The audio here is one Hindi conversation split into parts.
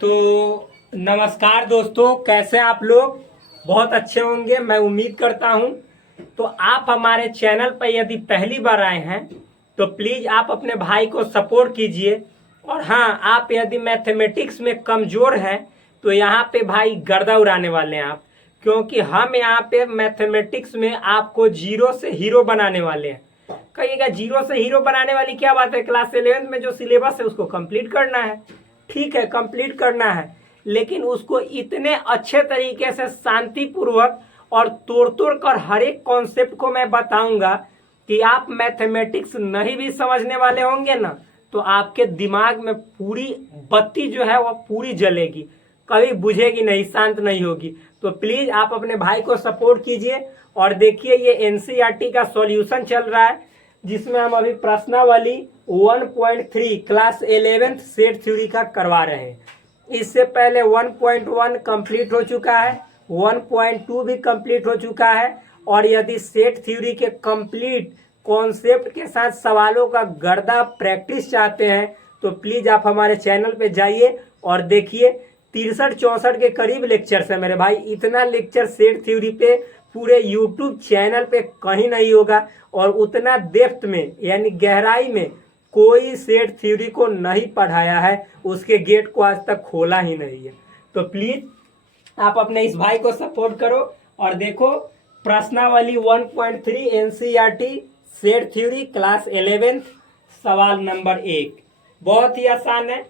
तो नमस्कार दोस्तों, कैसे आप लोग? बहुत अच्छे होंगे, मैं उम्मीद करता हूं। तो आप हमारे चैनल पर यदि पहली बार आए हैं तो प्लीज़ आप अपने भाई को सपोर्ट कीजिए। और हाँ, आप यदि मैथमेटिक्स में कमज़ोर हैं तो यहाँ पे भाई गर्दा उड़ाने वाले हैं आप, क्योंकि हम यहाँ पे मैथमेटिक्स में आपको जीरो से हीरो बनाने वाले हैं। कहिएगा जीरो से हीरो बनाने वाली क्या बात है? क्लास 11th में जो सिलेबस है उसको कंप्लीट करना है। ठीक है, कंप्लीट करना है, लेकिन उसको इतने अच्छे तरीके से शांतिपूर्वक और तोड़ तोड़ कर हर एक कॉन्सेप्ट को मैं बताऊंगा कि आप मैथमेटिक्स नहीं भी समझने वाले होंगे ना तो आपके दिमाग में पूरी बत्ती जो है वो पूरी जलेगी, कभी बुझेगी नहीं, शांत नहीं होगी। तो प्लीज़ आप अपने भाई को सपोर्ट कीजिए। और देखिए, ये एनसीईआरटी का सॉल्यूशन चल रहा है जिसमें हम अभी प्रश्नावली 1.3 क्लास 11th सेट थ्योरी का करवा रहे हैं। इससे पहले 1.1 कंप्लीट हो चुका है, 1.2 भी कंप्लीट हो चुका है। और यदि सेट थ्योरी के कंप्लीट कॉन्सेप्ट के साथ सवालों का गर्दा प्रैक्टिस चाहते हैं तो प्लीज़ आप हमारे चैनल पे जाइए और देखिए। 63-64 के करीब लेक्चर्स है मेरे भाई। इतना लेक्चर सेट थ्योरी पे पूरे यूट्यूब चैनल पे कहीं नहीं होगा। और उतना डेप्थ में यानी गहराई में कोई सेट थ्योरी को नहीं पढ़ाया है, उसके गेट को आज तक खोला ही नहीं है। तो प्लीज आप अपने इस भाई को सपोर्ट करो और देखो प्रश्नावली 1.3 NCERT set theory class 11th सवाल नंबर 1 बहुत ही आसान है।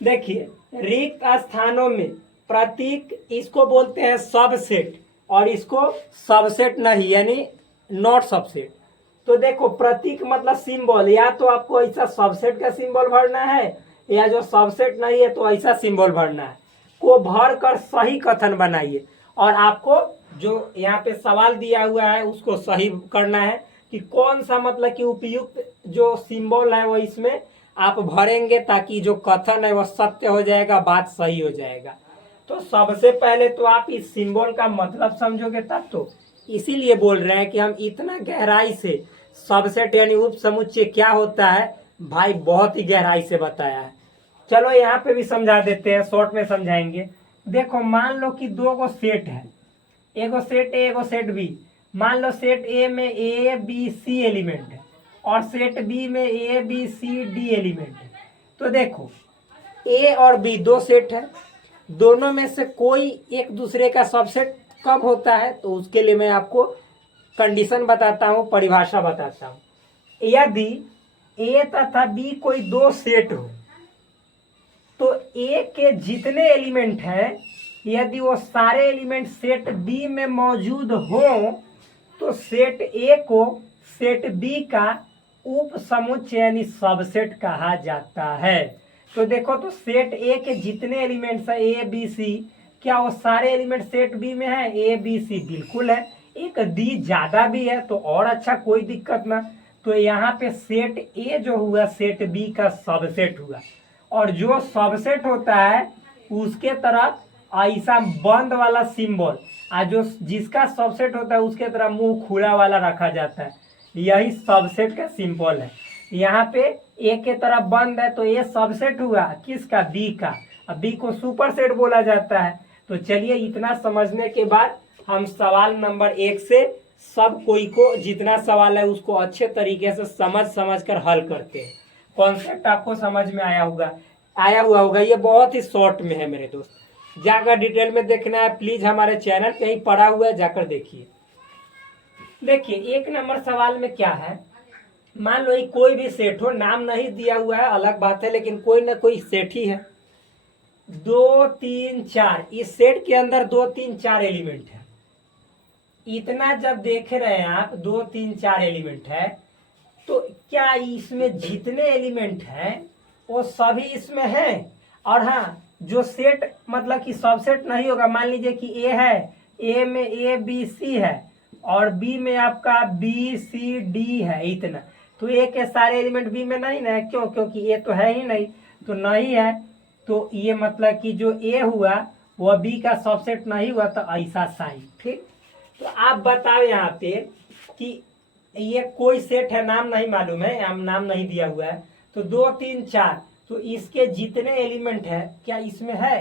देखिए, रिक्त स्थानों में प्रतीक, इसको बोलते हैं सबसेट और इसको सबसेट नहीं यानी नॉट सबसेट। तो देखो, प्रतीक मतलब सिंबल, या तो आपको ऐसा सबसेट का सिंबल भरना है या जो सबसेट नहीं है तो ऐसा सिंबल भरना है। को भर कर सही कथन बनाइए। और आपको जो यहाँ पे सवाल दिया हुआ है उसको सही करना है कि कौन सा मतलब कि उपयुक्त जो सिंबल है वो इसमें आप भरेंगे ताकि जो कथन है वो सत्य हो जाएगा, बात सही हो जाएगा। तो सबसे पहले तो आप इस सिंबल का मतलब समझोगे तब तो, इसीलिए बोल रहे हैं कि हम इतना गहराई से सबसेट यानी उप समुच्चय क्या होता है भाई बहुत ही गहराई से बताया है। चलो यहाँ पे भी समझा देते हैं, शॉर्ट में समझाएंगे। देखो, मान लो कि दो गो सेट है, एगो सेट ए एगो सेट बी। मान लो सेट ए में ए बी सी एलिमेंट है और सेट बी में A B C D element है। तो देखो, ए और बी दो सेट है, दोनों में से कोई एक दूसरे का सबसेट कब होता है तो उसके लिए मैं आपको कंडीशन बताता हूँ, परिभाषा बताता हूँ। यदि ए तथा बी कोई दो सेट हो तो ए के जितने एलिमेंट हैं यदि वो सारे एलिमेंट सेट बी में मौजूद हो तो सेट ए को सेट बी का उप समुच्चय यानी सबसेट कहा जाता है। तो देखो, तो सेट ए के जितने एलिमेंट्स है ए बी सी, क्या वो सारे एलिमेंट सेट बी में है? ए बी सी बिल्कुल है। एक डी ज्यादा भी है तो और अच्छा, कोई दिक्कत ना। तो यहाँ पे सेट ए जो हुआ सेट बी का सबसेट हुआ। और जो सबसेट होता है उसके तरफ ऐसा बंद वाला सिंबल, और जो जिसका सबसेट होता है उसके तरफ मुंह खुला वाला रखा जाता है, यही सबसेट का सिंबल है। यहाँ पे ए के तरफ बंद है तो ये सबसेट हुआ किसका? बी का। अब बी को सुपर सेट बोला जाता है। तो चलिए, इतना समझने के बाद हम सवाल नंबर 1 से सब कोई को जितना सवाल है उसको अच्छे तरीके से समझ कर हल करते हैं। कॉन्सेप्ट आपको समझ में आया हुआ होगा। ये बहुत ही शॉर्ट में है मेरे दोस्त, जाकर डिटेल में देखना है प्लीज हमारे चैनल पे ही पड़ा हुआ है, जाकर देखिए। देखिए, 1 नंबर सवाल में क्या है, मान लो ये कोई भी सेट हो, नाम नहीं दिया हुआ है अलग बात है, लेकिन कोई ना कोई सेट ही है। 2 3 4, इस सेट के अंदर 2 3 4 एलिमेंट है। इतना जब देख रहे हैं आप 2 3 4 एलिमेंट है तो क्या इसमें जितने एलिमेंट हैं वो सभी इसमें हैं? और हाँ, जो सेट मतलब कि सबसेट नहीं होगा, मान लीजिए कि ए है, ए में ए बी सी है और बी में आपका बी सी डी है, इतना। तो ए के सारे एलिमेंट बी में नहीं ना, क्यों? क्योंकि ए तो है ही नहीं, तो नहीं है। तो ये मतलब कि जो ए हुआ वह बी का सबसेट नहीं हुआ, तो ऐसा साइन। ठीक, तो आप बताओ यहाँ पे कि ये कोई सेट है, नाम नहीं मालूम है, नाम नहीं दिया हुआ है। तो 2 3 4, तो तो इसके जितने एलिमेंट है क्या इसमें है,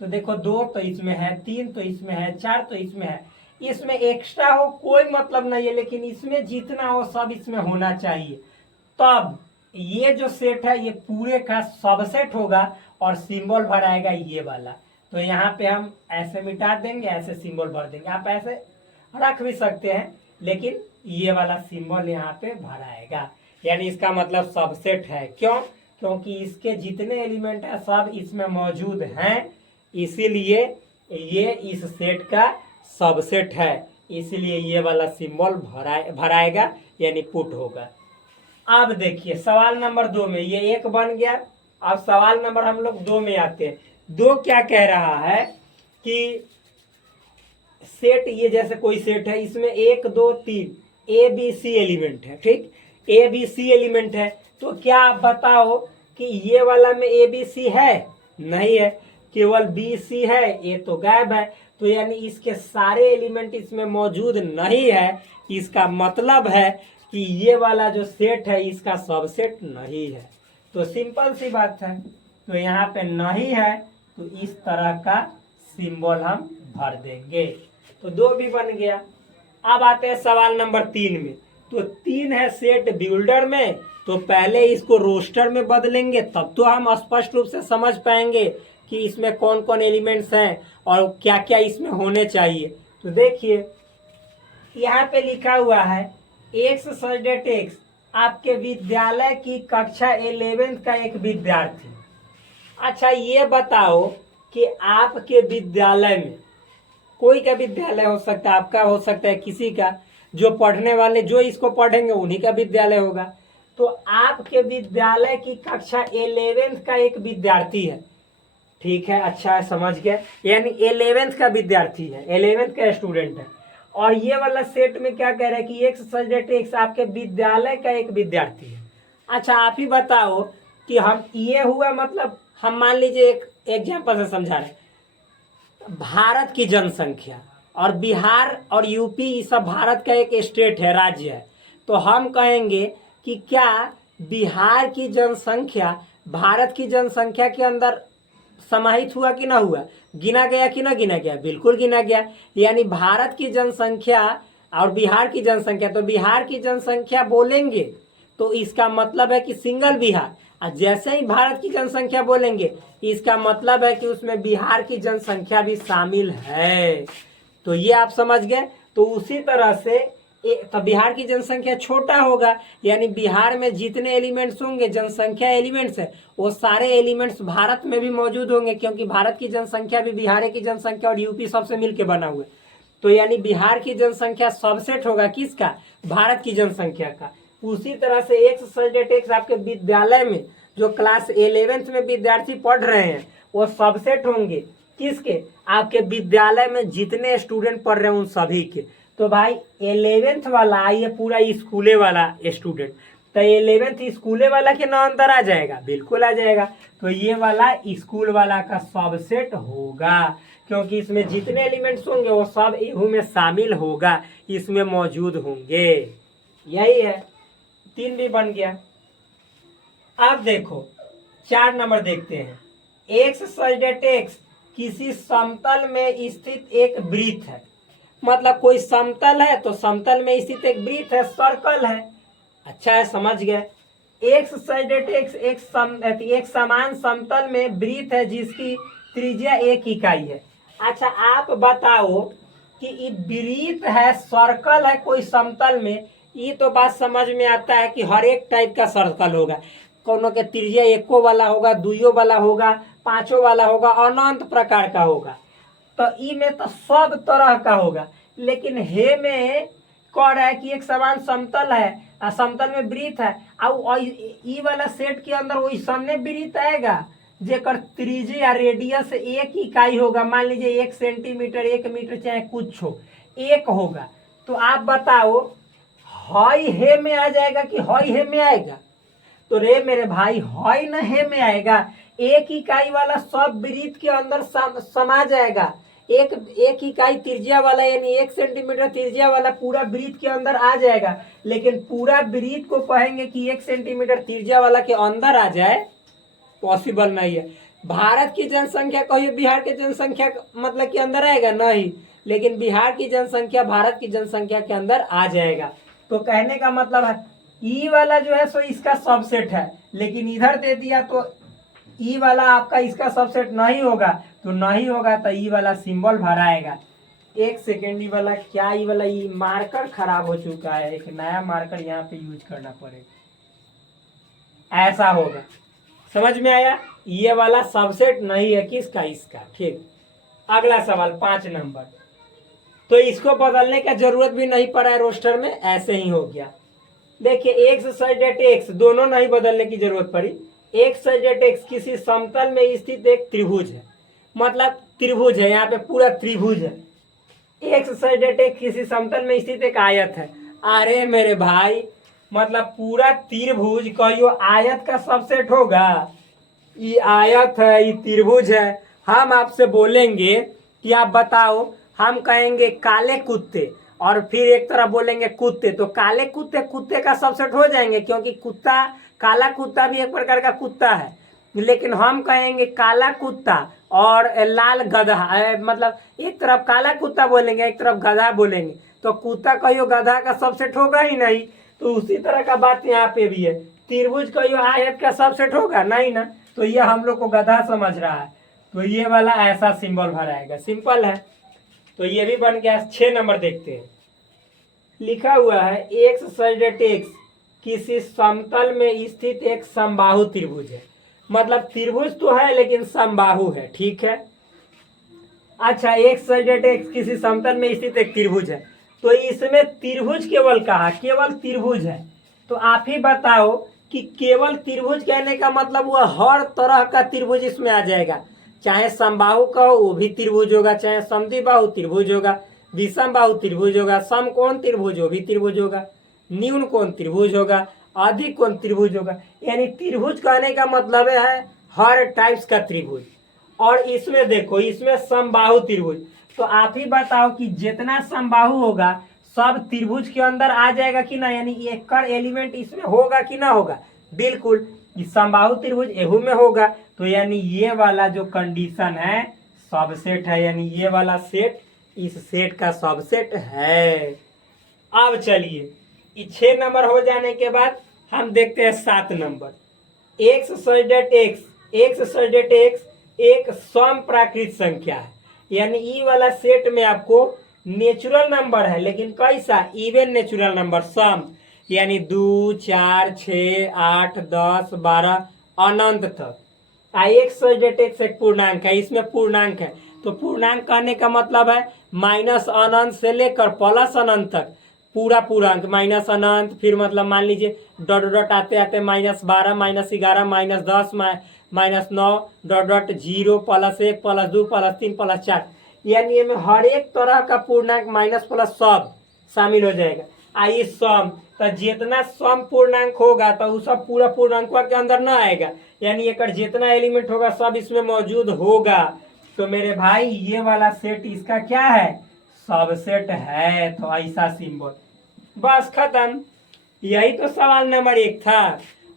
तो देखो 2 तो इसमें है, 3 तो इसमें है, 4 तो इसमें है। इसमें एक्स्ट्रा हो कोई मतलब नहीं है, लेकिन इसमें जितना हो सब इसमें होना चाहिए, तब ये जो सेट है ये पूरे का सबसेट होगा और सिंबल भराएगा ये वाला। तो यहाँ पे हम ऐसे मिटा देंगे, ऐसे सिंबल भर देंगे, आप ऐसे रख भी सकते हैं, लेकिन ये वाला सिंबल यहाँ पे भराएगा, यानी इसका मतलब सबसेट है। क्यों? क्योंकि इसके जितने एलिमेंट है सब इसमें मौजूद हैं, इसीलिए ये इस सेट का सबसेट है, इसीलिए ये वाला सिंबल भराएगा यानी पुट होगा। अब देखिए सवाल नंबर 2 में ये 1 बन गया। अब सवाल नंबर हम लोग 2 में आते हैं। 2 क्या कह रहा है कि सेट, ये जैसे कोई सेट है, इसमें 1 2 3 ABC एलिमेंट है, ठीक, ABC एलिमेंट है। तो क्या आप बताओ कि ये वाला में ABC है? नहीं है, केवल BC है, ये तो गायब है। तो यानी इसके सारे एलिमेंट इसमें मौजूद नहीं है, इसका मतलब है कि ये वाला जो सेट है इसका सबसेट नहीं है। तो सिंपल सी बात है, तो यहाँ पे नहीं है, तो इस तरह का सिंबल हम भर देंगे। तो 2 भी बन गया। अब आते हैं सवाल नंबर 3 में। तो 3 है सेट बिल्डर में, तो पहले इसको रोस्टर में बदलेंगे, तब तो हम स्पष्ट रूप से समझ पाएंगे कि इसमें कौन कौन एलिमेंट्स हैं और क्या क्या इसमें होने चाहिए। तो देखिए यहाँ पे लिखा हुआ है एक्स सब्जेक्ट एक्स आपके विद्यालय की कक्षा 11th का एक विद्यार्थी। अच्छा ये बताओ कि आपके विद्यालय में, कोई का विद्यालय हो सकता है, आपका हो सकता है, किसी का, जो पढ़ने वाले जो इसको पढ़ेंगे उन्हीं का विद्यालय होगा। तो आपके विद्यालय की कक्षा 11th का एक विद्यार्थी है, ठीक है, अच्छा है, समझ गया, यानी 11th का विद्यार्थी है, 11th का स्टूडेंट है। और ये वाला सेट में क्या कह रहा है कि एक्स सब्जेक्ट एक्स आपके विद्यालय का एक विद्यार्थी है। अच्छा आप ही बताओ कि हम ये हुआ, मतलब हम मान लीजिए एक एग्जाम्पल से समझा रहे हैं, भारत की जनसंख्या, और बिहार और यूपी ये सब भारत का एक स्टेट है, राज्य है। तो हम कहेंगे कि क्या बिहार की जनसंख्या भारत की जनसंख्या के अंदर समाहित हुआ कि ना हुआ, गिना गया कि ना गिना गया? बिल्कुल गिना गया। यानी भारत की जनसंख्या और बिहार की जनसंख्या, तो बिहार की जनसंख्या बोलेंगे तो इसका मतलब है कि सिंगल बिहार, और जैसे ही भारत की जनसंख्या बोलेंगे इसका मतलब है कि उसमें बिहार की जनसंख्या भी शामिल है। तो ये आप समझ गए। तो उसी तरह से तो बिहार की जनसंख्या छोटा होगा, यानी बिहार में जितने एलिमेंट्स होंगे, जनसंख्या एलिमेंट्स है, वो सारे एलिमेंट्स भारत में भी मौजूद होंगे, क्योंकि भारत की जनसंख्या भी बिहार की जनसंख्या और यूपी सबसे मिलकर बना हुआ है। तो यानी बिहार की जनसंख्या सबसेट होगा किसका? भारत की जनसंख्या का। उसी तरह से एक्स सब्जेक्ट एक्स आपके विद्यालय में जो क्लास 11th में विद्यार्थी पढ़ रहे हैं वो सबसेट होंगे किसके? आपके विद्यालय में जितने स्टूडेंट पढ़ रहे हैं उन सभी के। तो भाई 11th वाला ये पूरा स्कूले वाला स्टूडेंट, तो 11th स्कूले वाला के नाम अंदर आ जाएगा, बिल्कुल आ जाएगा। तो ये वाला स्कूल वाला का सबसेट होगा, क्योंकि इसमें जितने एलिमेंट्स होंगे वो सब एहू में शामिल होगा, इसमें मौजूद होंगे। यही है, 3 भी बन गया। अब देखो 4 नंबर देखते हैं। एक्स सब्जेक्ट एक्स किसी समतल में स्थित एक वृत्त है, मतलब कोई समतल है तो समतल में स्थित एक वृत्त है, सर्कल है। अच्छा है, समझ गए। एक्स सब्जेक्ट एक्स एक समान समतल में वृत्त है जिसकी त्रिज्या 1 इकाई है। अच्छा आप बताओ कि ये वृत्त है, सर्कल है कोई समतल में, ये तो बात समझ में आता है कि हर एक टाइप का सर्कल होगा, कोनो के त्रिज्या 1 वाला होगा, 2 वाला होगा, 5 वाला होगा, अनंत प्रकार का होगा। तो ई में तो सब तरह का होगा, लेकिन हे में कह रहा है कि एक समान समतल है, समतल में वृत्त है, और ई वाला सेट के अंदर वैसने वृत्त आएगा जेकर त्रिज्या रेडियस 1 इकाई होगा। मान लीजिए 1 सेंटीमीटर, 1 मीटर, चाहे कुछ हो, 1 होगा। तो आप बताओ हई हे में आ जाएगा कि हई हे में आएगा? तो रे मेरे भाई हई न हे में आएगा, 1 इकाई वाला सब वृत्त के अंदर समा जाएगा। एक इकाई त्रिज्या वाला यानी 1 सेंटीमीटर त्रिज्या वाला पूरा वृत्त के अंदर आ जाएगा, लेकिन पूरा वृत्त को कहेंगे कि 1 सेंटीमीटर त्रिज्या वाला के अंदर आ जाए, पॉसिबल नहीं है। भारत की जनसंख्या कहिए बिहार के जनसंख्या मतलब के अंदर आएगा नहीं, लेकिन बिहार की जनसंख्या भारत की जनसंख्या के अंदर आ जाएगा। तो कहने का मतलब है ई वाला जो है सो इसका सबसेट है, लेकिन इधर दे दिया तो ई वाला आपका इसका सबसेट नहीं होगा, तो नहीं होगा तो ई वाला सिंबल भराएगा। एक सेकेंड, ई वाला क्या, ई वाला ई मार्कर खराब हो चुका है, एक नया मार्कर यहाँ पे यूज करना पड़ेगा। ऐसा होगा, समझ में आया। ये वाला सबसेट नहीं है किसका, इसका। ठीक, अगला सवाल 5 नंबर। तो इसको बदलने का जरूरत भी नहीं पड़ा है रोस्टर में, ऐसे ही हो गया। देखिए एक्स सजेट एक्स दोनों नहीं बदलने की जरूरत पड़ी। एक्स सजेट एक्स किसी समतल में स्थित एक त्रिभुज है, मतलब त्रिभुज है, यहाँ पे पूरा त्रिभुज है। एक्स सजेट एक्स किसी समतल में स्थित एक आयत है। अरे मेरे भाई, मतलब पूरा त्रिभुज कहियो आयत का सबसेट होगा? ये आयत है, ये त्रिभुज है। हम आपसे बोलेंगे कि आप बताओ, हम कहेंगे काले कुत्ते और फिर एक तरफ बोलेंगे कुत्ते, तो काले कुत्ते कुत्ते का सबसेट हो जाएंगे, क्योंकि कुत्ता, काला कुत्ता भी एक प्रकार का कुत्ता है। लेकिन हम कहेंगे काला कुत्ता और लाल गधा, मतलब एक तरफ काला कुत्ता बोलेंगे एक तरफ गधा बोलेंगे, तो कुत्ता कहियो गधा का सबसेट होगा ही नहीं। तो उसी तरह का बात यहाँ पे भी है, त्रिभुज कहियो आयत का सबसेट होगा नहीं ना, तो ये हम लोग को गधा समझ रहा है, तो ये वाला ऐसा सिंबल भराएगा। सिंपल है। तो ये भी बन गया। 6 नंबर देखते हैं, लिखा हुआ है एक्स सजेट एक्स किसी समतल में स्थित एक समबाहु त्रिभुज है। मतलब त्रिभुज तो है लेकिन समबाहु है, ठीक है। अच्छा, एक्स सजेट एक्स किसी समतल में स्थित एक त्रिभुज है, तो इसमें त्रिभुज केवल कहा, केवल त्रिभुज है। तो आप ही बताओ कि केवल त्रिभुज कहने का मतलब वह हर तरह का त्रिभुज इसमें आ जाएगा। चाहे समबाहु का हो वो भी त्रिभुज होगा, चाहे समद्विबाहु त्रिभुज होगा, विषम बाहु त्रिभुज होगा, समकोण त्रिभुज वो भी त्रिभुज होगा, न्यून कोण त्रिभुज होगा, अधिक कोण त्रिभुज होगा। यानी त्रिभुज कहने का मतलब है हर टाइप्स का त्रिभुज। और इसमें देखो, इसमें समबाहु त्रिभुज, तो आप ही बताओ कि जितना समबाहु होगा सब त्रिभुज के अंदर आ जाएगा कि ना, यानी एक कर एलिमेंट इसमें होगा कि ना होगा। बिल्कुल, समबाहु त्रिभुज एहू में होगा, तो यानी ये वाला जो कंडीशन है सबसेट है, यानी ये वाला सेट इस सेट का सबसेट है। अब चलिए 6 नंबर हो जाने के बाद हम देखते हैं 7 नंबर। एक्स सजेट एक्स एक सम प्राकृत संख्या है, यानी ई वाला सेट में आपको नेचुरल नंबर है, लेकिन कैसा, इवन नेचुरल नंबर, सम, यानी 2 4 6 8 10 12 अनंत तक। एक्स सजेट एक्स एक पूर्णांक है, इसमें पूर्णांक है, तो पूर्णांक कहने का मतलब है माइनस अनंत से लेकर प्लस अनंत तक पूरा पूर्णांक, माइनस अनंत, फिर मतलब मान लीजिए डॉट डॉट आते आते -12 -11 -10 -9 डॉट डॉट 0 +1 +2 +3 +4, यानी में हर एक तरह का पूर्णांक माइनस प्लस सब शामिल हो जाएगा। आइए सम, तो जितना सम पूर्णांक होगा तो वो सब पूरा पूर्णांक के अंदर ना आएगा, यानी एक जितना एलिमेंट होगा सब इसमें मौजूद होगा। तो मेरे भाई ये वाला सेट इसका क्या है, सबसेट है। तो ऐसा सिंबल, बस खत्म। यही तो सवाल नंबर 1 था।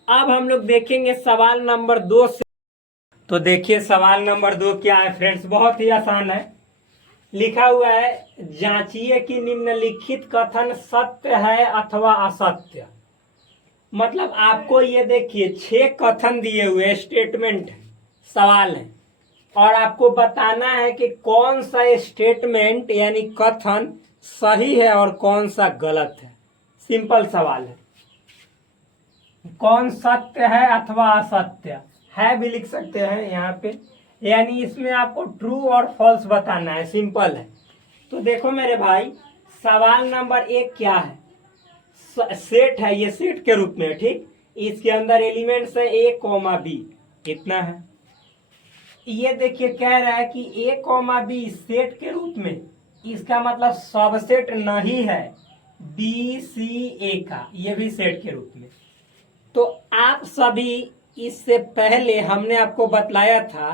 अब हम लोग देखेंगे सवाल नंबर 2 से। तो देखिए सवाल नंबर 2 क्या है फ्रेंड्स, बहुत ही आसान है। लिखा हुआ है जांचिए कि निम्नलिखित कथन सत्य है अथवा असत्य। मतलब आपको ये देखिए 6 कथन दिए हुए स्टेटमेंट सवाल है, और आपको बताना है कि कौन सा स्टेटमेंट यानी कथन सही है और कौन सा गलत है। सिंपल सवाल है, कौन सत्य है अथवा असत्य है भी लिख सकते हैं यहाँ पे, यानी इसमें आपको ट्रू और फॉल्स बताना है। सिंपल है। तो देखो मेरे भाई, सवाल नंबर 1 क्या है, सेट है, ये सेट के रूप में है, ठीक। इसके अंदर एलिमेंट्स है a, b, इतना है। ये देखिए कह रहा है कि a, b सेट के रूप में, इसका मतलब सबसेट नहीं है b, c, a का, ये भी सेट के रूप में। तो आप सभी, इससे पहले हमने आपको बतलाया था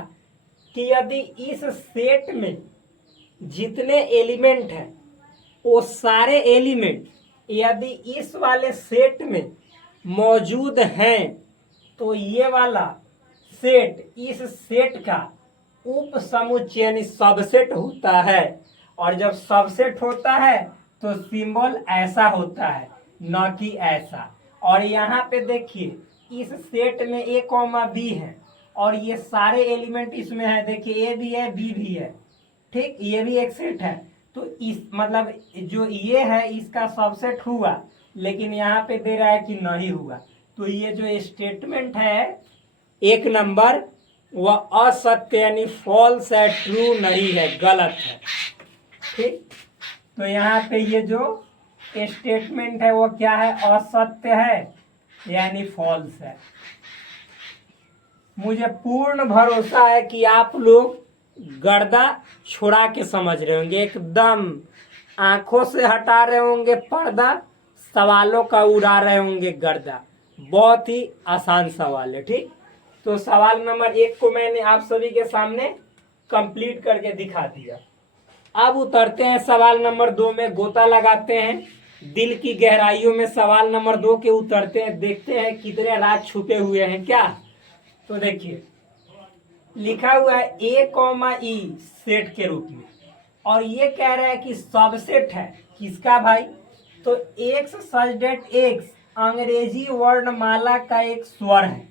कि यदि इस सेट में जितने एलिमेंट हैं वो सारे एलिमेंट यदि इस वाले सेट में मौजूद हैं तो ये वाला सेट इस सेट का उप समुच्चय यानी सबसेट होता है। और जब सबसेट होता है तो सिंबल ऐसा होता है, न कि ऐसा। और यहाँ पे देखिए इस सेट में a कॉमा बी है और ये सारे एलिमेंट इसमें है। देखिए ए भी है, बी भी है, ठीक, ये भी एक सेट है। तो इस मतलब जो ये है इसका सबसेट हुआ, लेकिन यहाँ पे दे रहा है कि नहीं हुआ। तो ये जो स्टेटमेंट है 1 नंबर वह असत्य यानी फॉल्स है, ट्रू नहीं है, गलत है, ठीक। तो यहाँ पे ये जो स्टेटमेंट है वो क्या है, असत्य है यानी फॉल्स है। मुझे पूर्ण भरोसा है कि आप लोग गर्दा छुड़ा के समझ रहे होंगे, एकदम आंखों से हटा रहे होंगे पर्दा, सवालों का उड़ा रहे होंगे गर्दा। बहुत ही आसान सवाल है, ठीक। तो सवाल नंबर 1 को मैंने आप सभी के सामने कंप्लीट करके दिखा दिया। अब उतरते हैं सवाल नंबर 2 में, गोता लगाते हैं दिल की गहराइयों में। सवाल नंबर 2 के उतरते हैं, देखते हैं कितने राज छुपे हुए हैं क्या। तो देखिए लिखा हुआ है ए कॉमा ई सेट के रूप में, और ये कह रहा है कि सबसेट है किसका भाई, तो एक्स सच डेट एक्स अंग्रेजी वर्णमाला का एक स्वर है।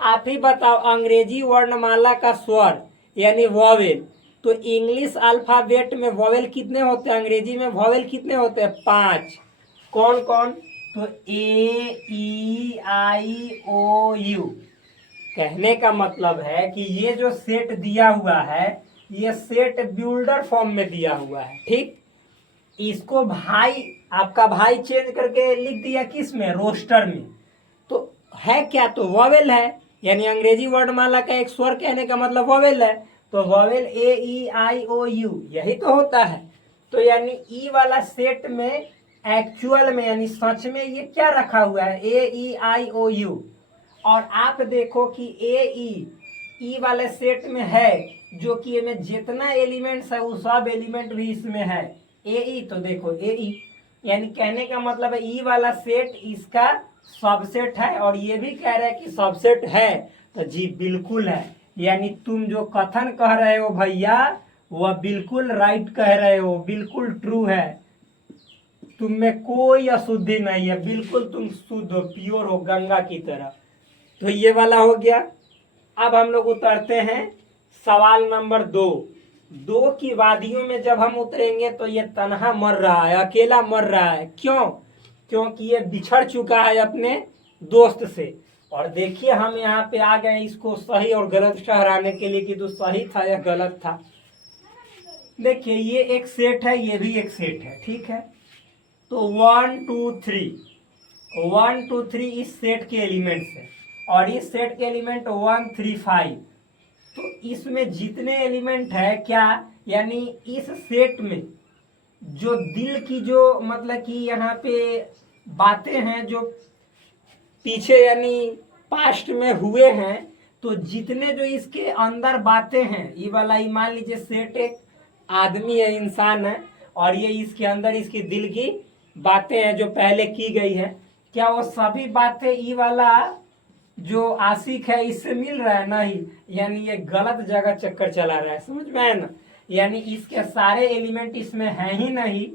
आप ही बताओ अंग्रेजी वर्णमाला का स्वर यानी वॉवेल, तो इंग्लिश अल्फाबेट में वॉवेल कितने होते हैं, अंग्रेजी में वॉवेल कितने होते हैं, 5। कौन कौन, तो ए ई आई ओ यू। कहने का मतलब है कि ये जो सेट दिया हुआ है ये सेट बिल्डर फॉर्म में दिया हुआ है, ठीक। इसको भाई आपका भाई चेंज करके लिख दिया किस में, रोस्टर में। तो है क्या, तो वॉवेल है, यानी अंग्रेजी वर्णमाला का एक स्वर कहने का मतलब वॉवेल है। तो vowel A E I O you यही तो होता है। तो यानी ई वाला सेट में एक्चुअल में यानी सच में ये क्या रखा हुआ है, ए ई आई ओ यू। और आप देखो कि ए ई वाले सेट में है, जो कि इसमें जितना एलिमेंट्स है वो सब एलिमेंट भी इसमें है, ए ई। तो देखो ए ई यानी कहने का मतलब है ई वाला सेट इसका सबसेट है, और ये भी कह रहा है कि सबसेट है। तो जी बिल्कुल है, यानी तुम जो कथन कह रहे हो भैया वह बिल्कुल राइट कह रहे हो, बिल्कुल ट्रू है, तुम में कोई अशुद्धि नहीं है, बिल्कुल तुम शुद्ध हो, प्योर हो, गंगा की तरह। तो ये वाला हो गया। अब हम लोग उतरते हैं सवाल नंबर 2 की वादियों में जब हम उतरेंगे तो ये तन्हा मर रहा है, अकेला मर रहा है, क्यों, क्योंकि ये बिछड़ चुका है अपने दोस्त से। और देखिए हम यहाँ पे आ गए इसको सही और गलत ठहराने के लिए कि तो सही था या गलत था। देखिए ये एक सेट है, ये भी एक सेट है, ठीक है। तो 1 2 3 इस सेट के एलिमेंट्स है, और इस सेट के एलिमेंट 1 3 5। तो इसमें जितने एलिमेंट है क्या, यानी इस सेट में जो दिल की जो मतलब कि यहाँ पे बातें हैं जो पीछे यानी पास्ट में हुए हैं, तो जितने जो इसके अंदर बातें हैं, ये वाला ये मान लीजिए सेट एक आदमी है, इंसान है, और ये इसके अंदर इसकी दिल की बातें हैं जो पहले की गई है, क्या वो सभी बातें ई वाला जो आशिक है इससे मिल रहा है, नहीं, यानी ये गलत जगह चक्कर चला रहा है, समझ में आया ना। यानी इसके सारे एलिमेंट इसमें हैं ही नहीं,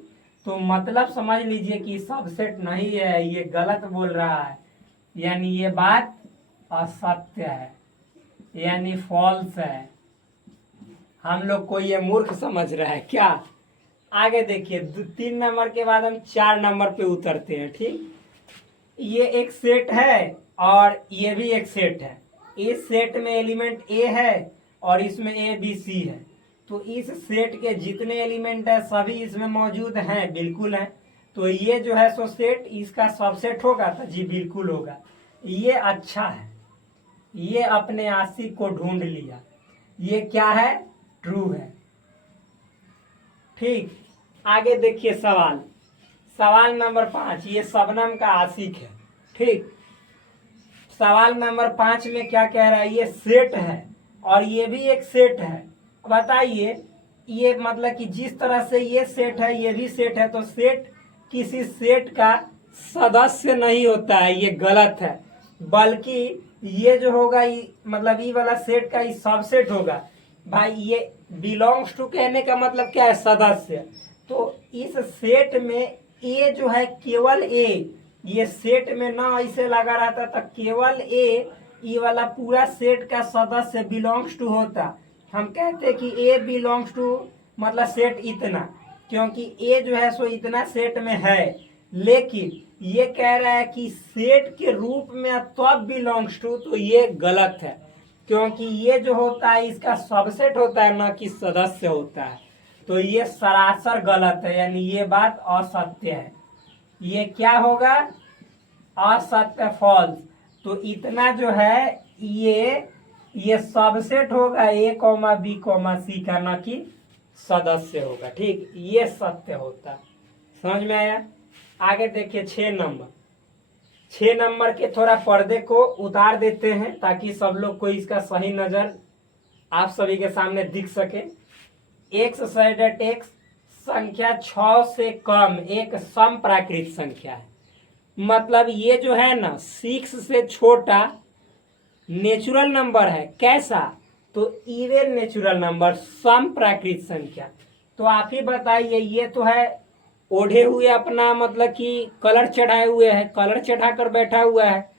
तो मतलब समझ लीजिए कि सबसेट नहीं है, ये गलत बोल रहा है, यानी ये बात असत्य है, यानी फॉल्स है। हम लोग को ये मूर्ख समझ रहा है क्या। आगे देखिए 3 नंबर के बाद हम 4 नंबर पे उतरते हैं, ठीक। ये एक सेट है और ये भी एक सेट है। इस सेट में एलिमेंट ए है और इसमें ए बी सी है। तो इस सेट के जितने एलिमेंट है सभी इसमें मौजूद हैं, बिल्कुल हैं। तो ये जो है सो सेट इसका सबसेट होगा, तो जी बिल्कुल होगा। ये अच्छा है, ये अपने आशिक को ढूंढ लिया, ये क्या है, ट्रू है, ठीक। आगे देखिए सवाल नंबर 5, ये शबनम का आशिक है, ठीक। सवाल नंबर 5 में क्या कह रहा है, ये सेट है और ये भी एक सेट है। बताइए ये मतलब कि जिस तरह से ये सेट है ये भी सेट है, तो सेट किसी सेट का सदस्य नहीं होता है, ये गलत है, बल्कि ये जो होगा मतलब ई वाला सेट का सबसेट होगा। भाई ये बिलोंग्स टू कहने का मतलब क्या है, सदस्य। तो इस सेट में ए जो है केवल ए, ये सेट में ना ऐसे लगा रहता था, केवल ए ये वाला पूरा सेट का सदस्य बिलोंग्स टू होता। हम कहते कि ए बिलोंग्स टू मतलब सेट इतना, क्योंकि ए जो है सो इतना सेट में है। लेकिन ये कह रहा है कि सेट के रूप में तब बिलोंग्स टू, तो ये गलत है, क्योंकि ये जो होता है इसका सबसेट होता है, ना कि सदस्य होता है। तो ये सरासर गलत है, यानी ये बात असत्य है। ये क्या होगा, असत्य, फॉल्स। तो इतना जो है ये सबसेट होगा ए कॉमा बी कॉमा सी का, ना कि सदस्य होगा। ठीक, ये सत्य होता। समझ में आया। आगे देखिए 6 नंबर। 6 नंबर के थोड़ा पर्दे को उतार देते हैं ताकि सब लोग को इसका सही नजर आप सभी के सामने दिख सके। x संख्या 6 से कम एक सम प्राकृत संख्या है। मतलब ये जो है ना 6 से छोटा नेचुरल नंबर है। कैसा, तो इवन नेचुरल नंबर, सम प्राकृत संख्या। तो आप ही बताइए, ये तो है ओढ़े हुए अपना मतलब कि कलर चढ़ाए हुए है, कलर चढ़ा कर बैठा हुआ है,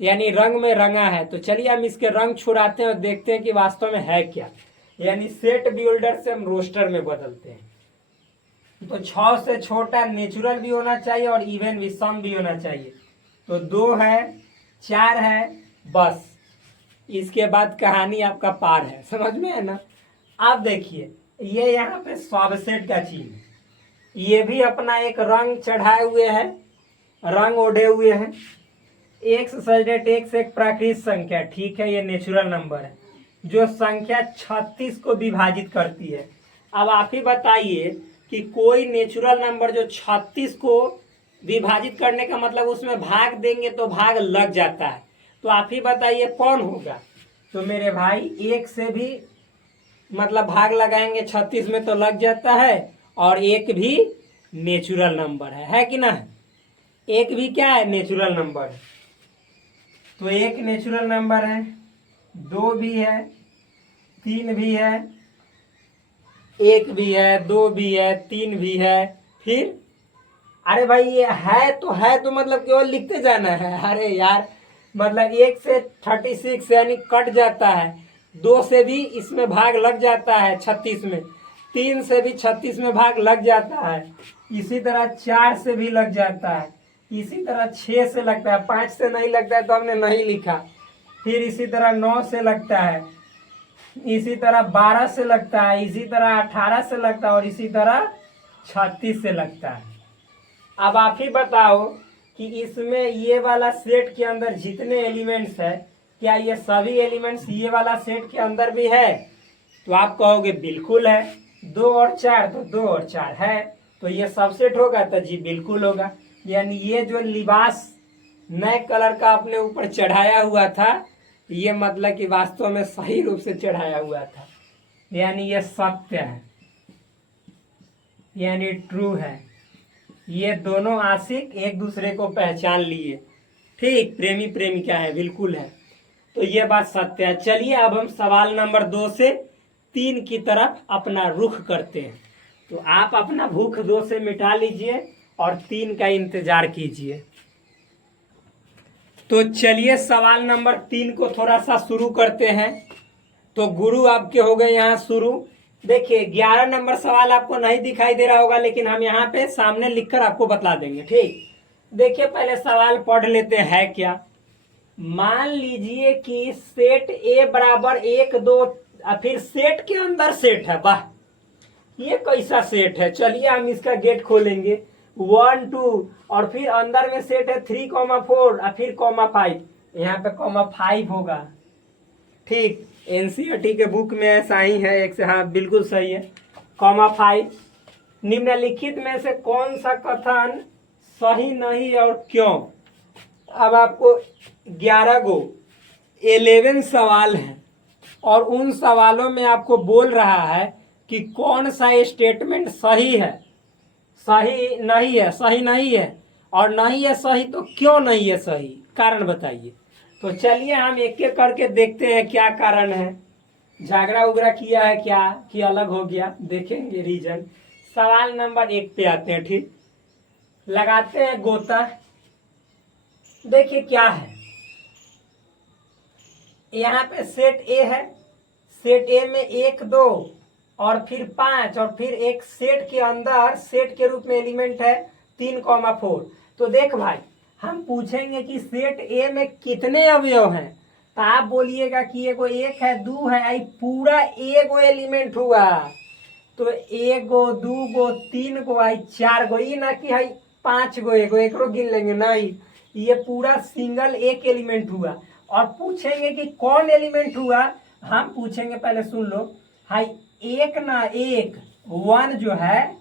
यानी रंग में रंगा है। तो चलिए हम इसके रंग छुड़ाते हैं और देखते हैं कि वास्तव में है क्या। यानी सेट बिल्डर से हम रोस्टर में बदलते हैं। तो 6 से छोटा नेचुरल भी होना चाहिए और इवन भी, सम भी होना चाहिए। तो 2 है, 4 है, बस इसके बाद कहानी आपका पार है। समझ में है ना। आप देखिए ये यहाँ पे सबसेट का चीज है, ये भी अपना एक रंग चढ़ाए हुए हैं, रंग ओढ़े हुए हैं। x एक प्राकृत संख्या, ठीक है, ये नेचुरल नंबर है जो संख्या 36 को विभाजित करती है। अब आप ही बताइए कि कोई नेचुरल नंबर जो 36 को विभाजित करने का मतलब उसमें भाग देंगे तो भाग लग जाता है। तो आप ही बताइए कौन होगा। तो मेरे भाई 1 से भी मतलब भाग लगाएंगे 36 में तो लग जाता है, और 1 भी नेचुरल नंबर है कि ना। 1 भी क्या है, नेचुरल नंबर है। तो 1 नेचुरल नंबर है, 2 भी है, 3 भी है, 1 भी है, 2 भी है, 3 भी है। फिर अरे भाई ये है तो मतलब केवल लिखते जाना है। अरे यार मतलब 1 से 36 यानी कट जाता है, 2 से भी इसमें भाग लग जाता है 36 में, 3 से भी 36 में भाग लग जाता है, इसी तरह 4 से भी लग जाता है, इसी तरह 6 से लगता है, 5 से नहीं लगता है तो हमने नहीं लिखा। फिर इसी तरह 9 से लगता है, इसी तरह 12 से लगता है, इसी तरह 18 से लगता है और इसी तरह 36 से लगता है। अब आप ही बताओ कि इसमें ये वाला सेट के अंदर जितने एलिमेंट्स है, क्या ये सभी एलिमेंट्स ये वाला सेट के अंदर भी है। तो आप कहोगे बिल्कुल है, 2 और 4, तो 2 और 4 है, तो ये सबसेट होगा। तो जी बिल्कुल होगा। यानी ये जो लिबास नए कलर का अपने ऊपर चढ़ाया हुआ था, ये मतलब कि वास्तव में सही रूप से चढ़ाया हुआ था, यानी ये सत्य है, यानी ट्रू है। ये दोनों आशिक एक दूसरे को पहचान लिए। ठीक, प्रेमी प्रेमिका है, बिल्कुल है। तो ये बात सत्य है। चलिए अब हम सवाल नंबर 2 से 3 की तरफ अपना रुख करते हैं। तो आप अपना भूख 2 से मिटा लीजिए और 3 का इंतजार कीजिए। तो चलिए सवाल नंबर 3 को थोड़ा सा शुरू करते हैं। तो गुरु आपके हो गए यहाँ शुरू। देखिए 11 नंबर सवाल आपको नहीं दिखाई दे रहा होगा, लेकिन हम यहाँ पे सामने लिखकर आपको बता देंगे। ठीक, देखिए पहले सवाल पढ़ लेते हैं क्या। मान लीजिए कि सेट ए बराबर 1 2, फिर सेट के अंदर सेट है। वाह, ये कैसा सेट है। चलिए हम इसका गेट खोलेंगे, 1 2, और फिर अंदर में सेट है 3 4 और फिर (5). यहाँ पे (5) होगा। ठीक, एनसीईआरटी के बुक में ऐसा ही है एक से। हाँ बिल्कुल सही है, (5). निम्नलिखित में से कौन सा कथन सही नहीं और क्यों। अब आपको 11 सवाल हैं और उन सवालों में आपको बोल रहा है कि कौन सा स्टेटमेंट सही है, सही नहीं है, सही नहीं है, और नहीं है सही तो क्यों नहीं है सही, कारण बताइए। तो चलिए हम एक एक करके देखते हैं क्या कारण है, झगड़ा उगड़ा किया है क्या कि अलग हो गया, देखेंगे रीजन। सवाल नंबर 1 पे आते हैं। ठीक, लगाते हैं गोता। देखिए क्या है, यहाँ पे सेट ए है, सेट ए में 1 2 और फिर 5 और फिर एक सेट के अंदर सेट के रूप में एलिमेंट है 3,4। तो देख भाई, हम पूछेंगे कि सेट ए में कितने अवयव हैं, तो आप बोलिएगा कि एगो 1 है, 2 है, आई पूरा एगो एलिमेंट हुआ। तो 1 गो 2 गो 3 गो आई 4 गो, ये ना कि है 5 गो एगो एकरो गिन लेंगे, नहीं, ये पूरा सिंगल एक एलिमेंट हुआ। और पूछेंगे कि कौन एलिमेंट हुआ, हम पूछेंगे, पहले सुन लो। हाई एक ना, एक 1 जो है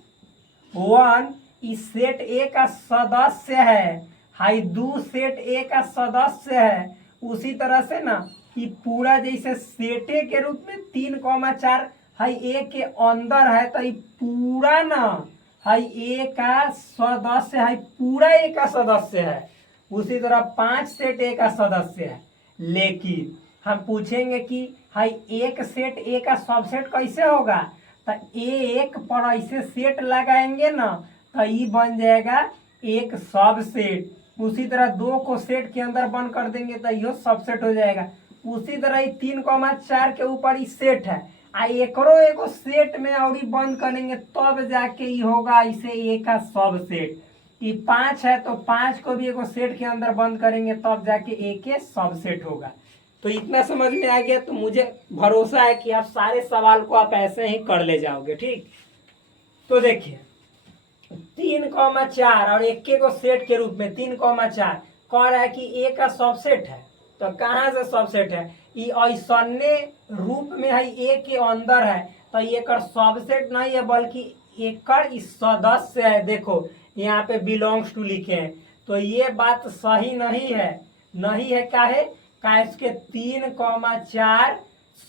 1 इस सेट ए का सदस्य है। हाई 2 सेट ए का सदस्य है। उसी तरह से ना कि पूरा जैसे सेट ए के रूप में 3,4 हाई ए के अंदर है, तो ये पूरा ना हाई ए का सदस्य है, पूरा ए का सदस्य है। उसी तरह 5 सेट ए का सदस्य है। लेकिन हम पूछेंगे कि हाई एक सेट ए का सबसेट कैसे होगा, तो एक पर ऐसे सेट लगाएंगे ना तो ये बन जाएगा एक सबसेट। उसी तरह 2 को सेट के अंदर बंद कर देंगे तो ये सबसेट हो जाएगा। उसी तरह 3,4 के ऊपर ही सेट है, आ एकरो एगो सेट में और बंद करेंगे तब जाके ये होगा इसे ए का सबसेट। ये 5 है तो 5 को भी एगो सेट के अंदर बंद करेंगे तब जाके ए के सबसेट होगा। तो इतना समझ में आ गया, तो मुझे भरोसा है कि आप सारे सवाल को आप ऐसे ही कर ले जाओगे। ठीक, तो देखिए 3,4 और एक को सेट के रूप में 3,4 कह रहा है कि ए का सबसेट है। तो कहाँ से सबसेट है, ये ऐसने रूप में है, ए के अंदर है, तो ये कर सबसेट नहीं है बल्कि एकर सदस्य है। देखो यहाँ पे बिलोंग्स टू लिखे हैं, तो ये बात सही नहीं है। नहीं है काहे, इसके 3,4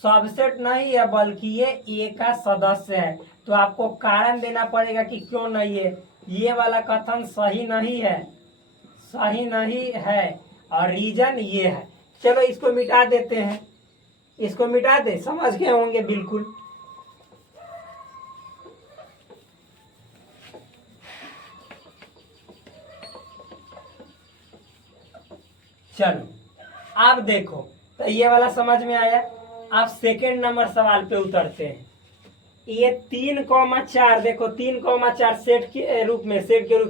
सबसेट नहीं है बल्कि ये ए का सदस्य है। तो आपको कारण देना पड़ेगा कि क्यों नहीं है। ये वाला कथन सही नहीं है, सही नहीं है, और रीजन ये है। चलो इसको मिटा देते हैं, इसको मिटा दे, समझ गए होंगे बिल्कुल। चलो आप देखो, तो ये वाला समझ में आया। आप सेकेंड नंबर सवाल पे उतरते हैं। ये 3,4 देखो 3,4 सेट के रूप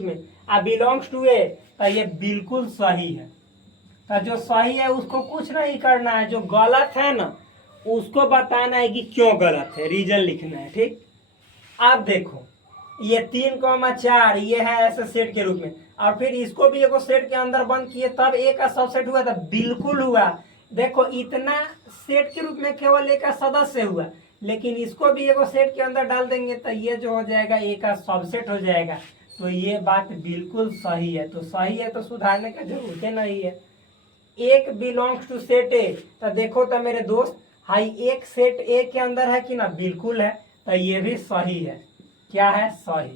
में आ बिलोंग्स टू ए, तो ये बिल्कुल सही है। तो जो सही है उसको कुछ नहीं करना है, जो गलत है ना उसको बताना है कि क्यों गलत है, रीजन लिखना है। ठीक, आप देखो ये 3,4 ये है ऐसे सेट के रूप में, और फिर इसको भी एगो सेट के अंदर बंद किए तब ए का सबसेट हुआ, था बिल्कुल हुआ। देखो इतना सेट के रूप में केवल ए का सदस्य हुआ, लेकिन इसको भी एगो सेट के अंदर डाल देंगे तो ये जो हो जाएगा ए का सबसेट हो जाएगा। तो ये बात बिल्कुल सही है। तो सही है तो सुधारने का जरूरत नहीं है। एक बिलोंग्स टू सेट ए, तो देखो तो मेरे दोस्त हाई एक सेट ए के अंदर है कि ना, बिल्कुल है, तो ये भी सही है। क्या है, सही।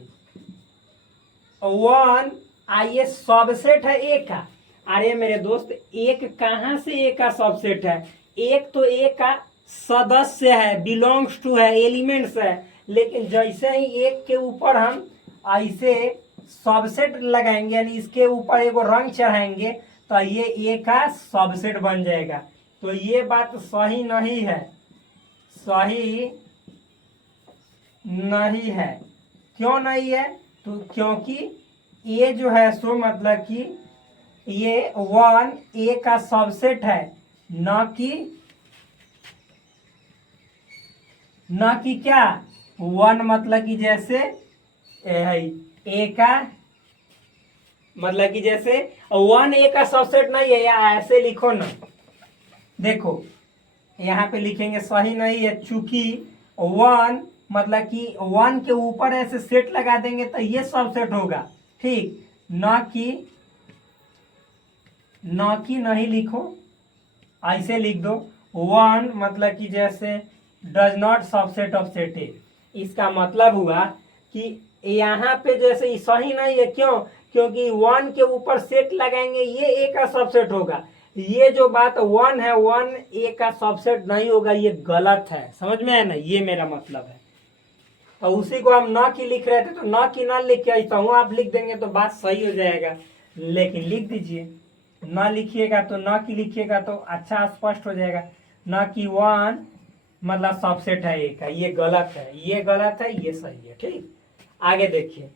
1 आइए सबसेट है ए का। अरे मेरे दोस्त एक कहाँ से ए का सबसेट है, एक तो ए का सदस्य है, बिलोंग्स टू है, एलिमेंट्स है। लेकिन जैसे ही एक के ऊपर हम ऐसे सबसेट लगाएंगे, यानी इसके ऊपर एगो रंग चढ़ाएंगे, तो ये ए का सबसेट बन जाएगा। तो ये बात सही नहीं है, सही नहीं है। क्यों नहीं है, तो क्योंकि ये जो है सो मतलब कि ये 1 ए का सबसेट है, न कि क्या 1 मतलब कि जैसे ए का मतलब कि जैसे 1 ए का सबसेट नहीं है, या ऐसे लिखो ना। देखो यहाँ पे लिखेंगे सही नहीं है, चूंकि 1 मतलब कि 1 के ऊपर ऐसे सेट लगा देंगे तो ये सबसेट होगा। ठीक, न कि नहीं लिखो, ऐसे लिख दो 1 मतलब कि जैसे does not subset of set ए। इसका मतलब हुआ कि यहाँ पे जैसे ये सही नहीं है। क्यों, क्योंकि 1 के ऊपर सेट लगाएंगे ये ए का सबसेट होगा, ये जो बात वन है, वन ए का सबसेट नहीं होगा, ये गलत है। समझ में है ना, ये मेरा मतलब है। तो उसी को हम न की लिख रहे थे, तो न की न लिख के ऐसा हूँ आप लिख देंगे तो बात सही हो जाएगा। लेकिन लिख दीजिए, न लिखिएगा तो न की लिखिएगा तो अच्छा स्पष्ट हो जाएगा। न की वन मतलब सबसेट है ए का, ये गलत है, ये गलत है, ये सही है। ठीक, आगे देखिए।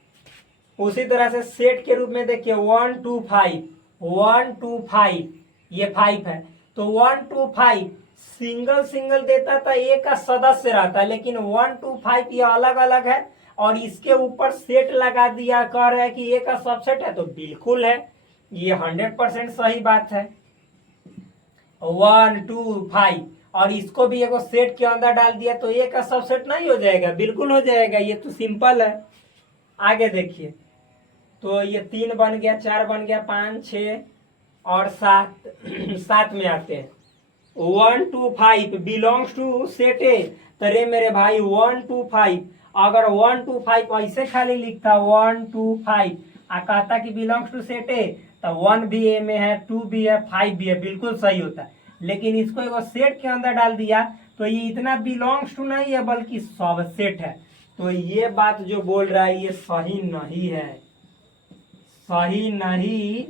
उसी तरह से सेट के रूप में देखिए 1 2 5, 1 2 5, ये 5 है, तो 1 2 5 सिंगल सिंगल देता था, ए का सदस्य रहता है, लेकिन 1 2 5 ये अलग अलग है और इसके ऊपर सेट लगा दिया, कह रहा है कि ए का सबसेट है, तो बिल्कुल है, ये 100% सही बात है। 1 2 5 और इसको भी एगो सेट के अंदर डाल दिया तो ए का सबसेट नहीं हो जाएगा? बिल्कुल हो जाएगा, ये तो सिंपल है। आगे देखिए, तो ये 3 बन गया, 4 बन गया, 5 6 और 7 7 में आते हैं। 1 2 5 बिलोंग्स टू सेट ए, तो रे मेरे भाई 1 2 5 अगर 1 2 5 ऐसे खाली लिखता 1 2 5 कहता कि बिलोंग्स टू सेट ए, तो 1 भी ए में है, 2 भी है, 5 भी है, बिल्कुल सही होता है। लेकिन इसको एक सेट के अंदर डाल दिया तो ये इतना बिलोंग्स टू नहीं है बल्कि सबसेट है। तो ये बात जो बोल रहा है ये सही नहीं है, सही नहीं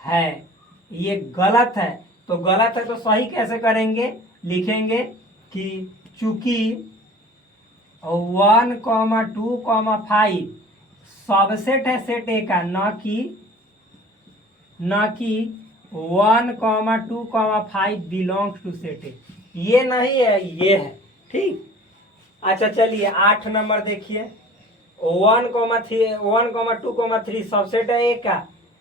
है, ये गलत है। तो गलत है तो सही कैसे करेंगे? लिखेंगे कि चूंकि 1 2 5 सबसेट है सेट ए का, न कि 1 2 5 बिलोंग्स टू सेट ए, ये नहीं है, ये है। ठीक, अच्छा चलिए 8 नंबर देखिए। 1 2 3 सबसेट है ए का।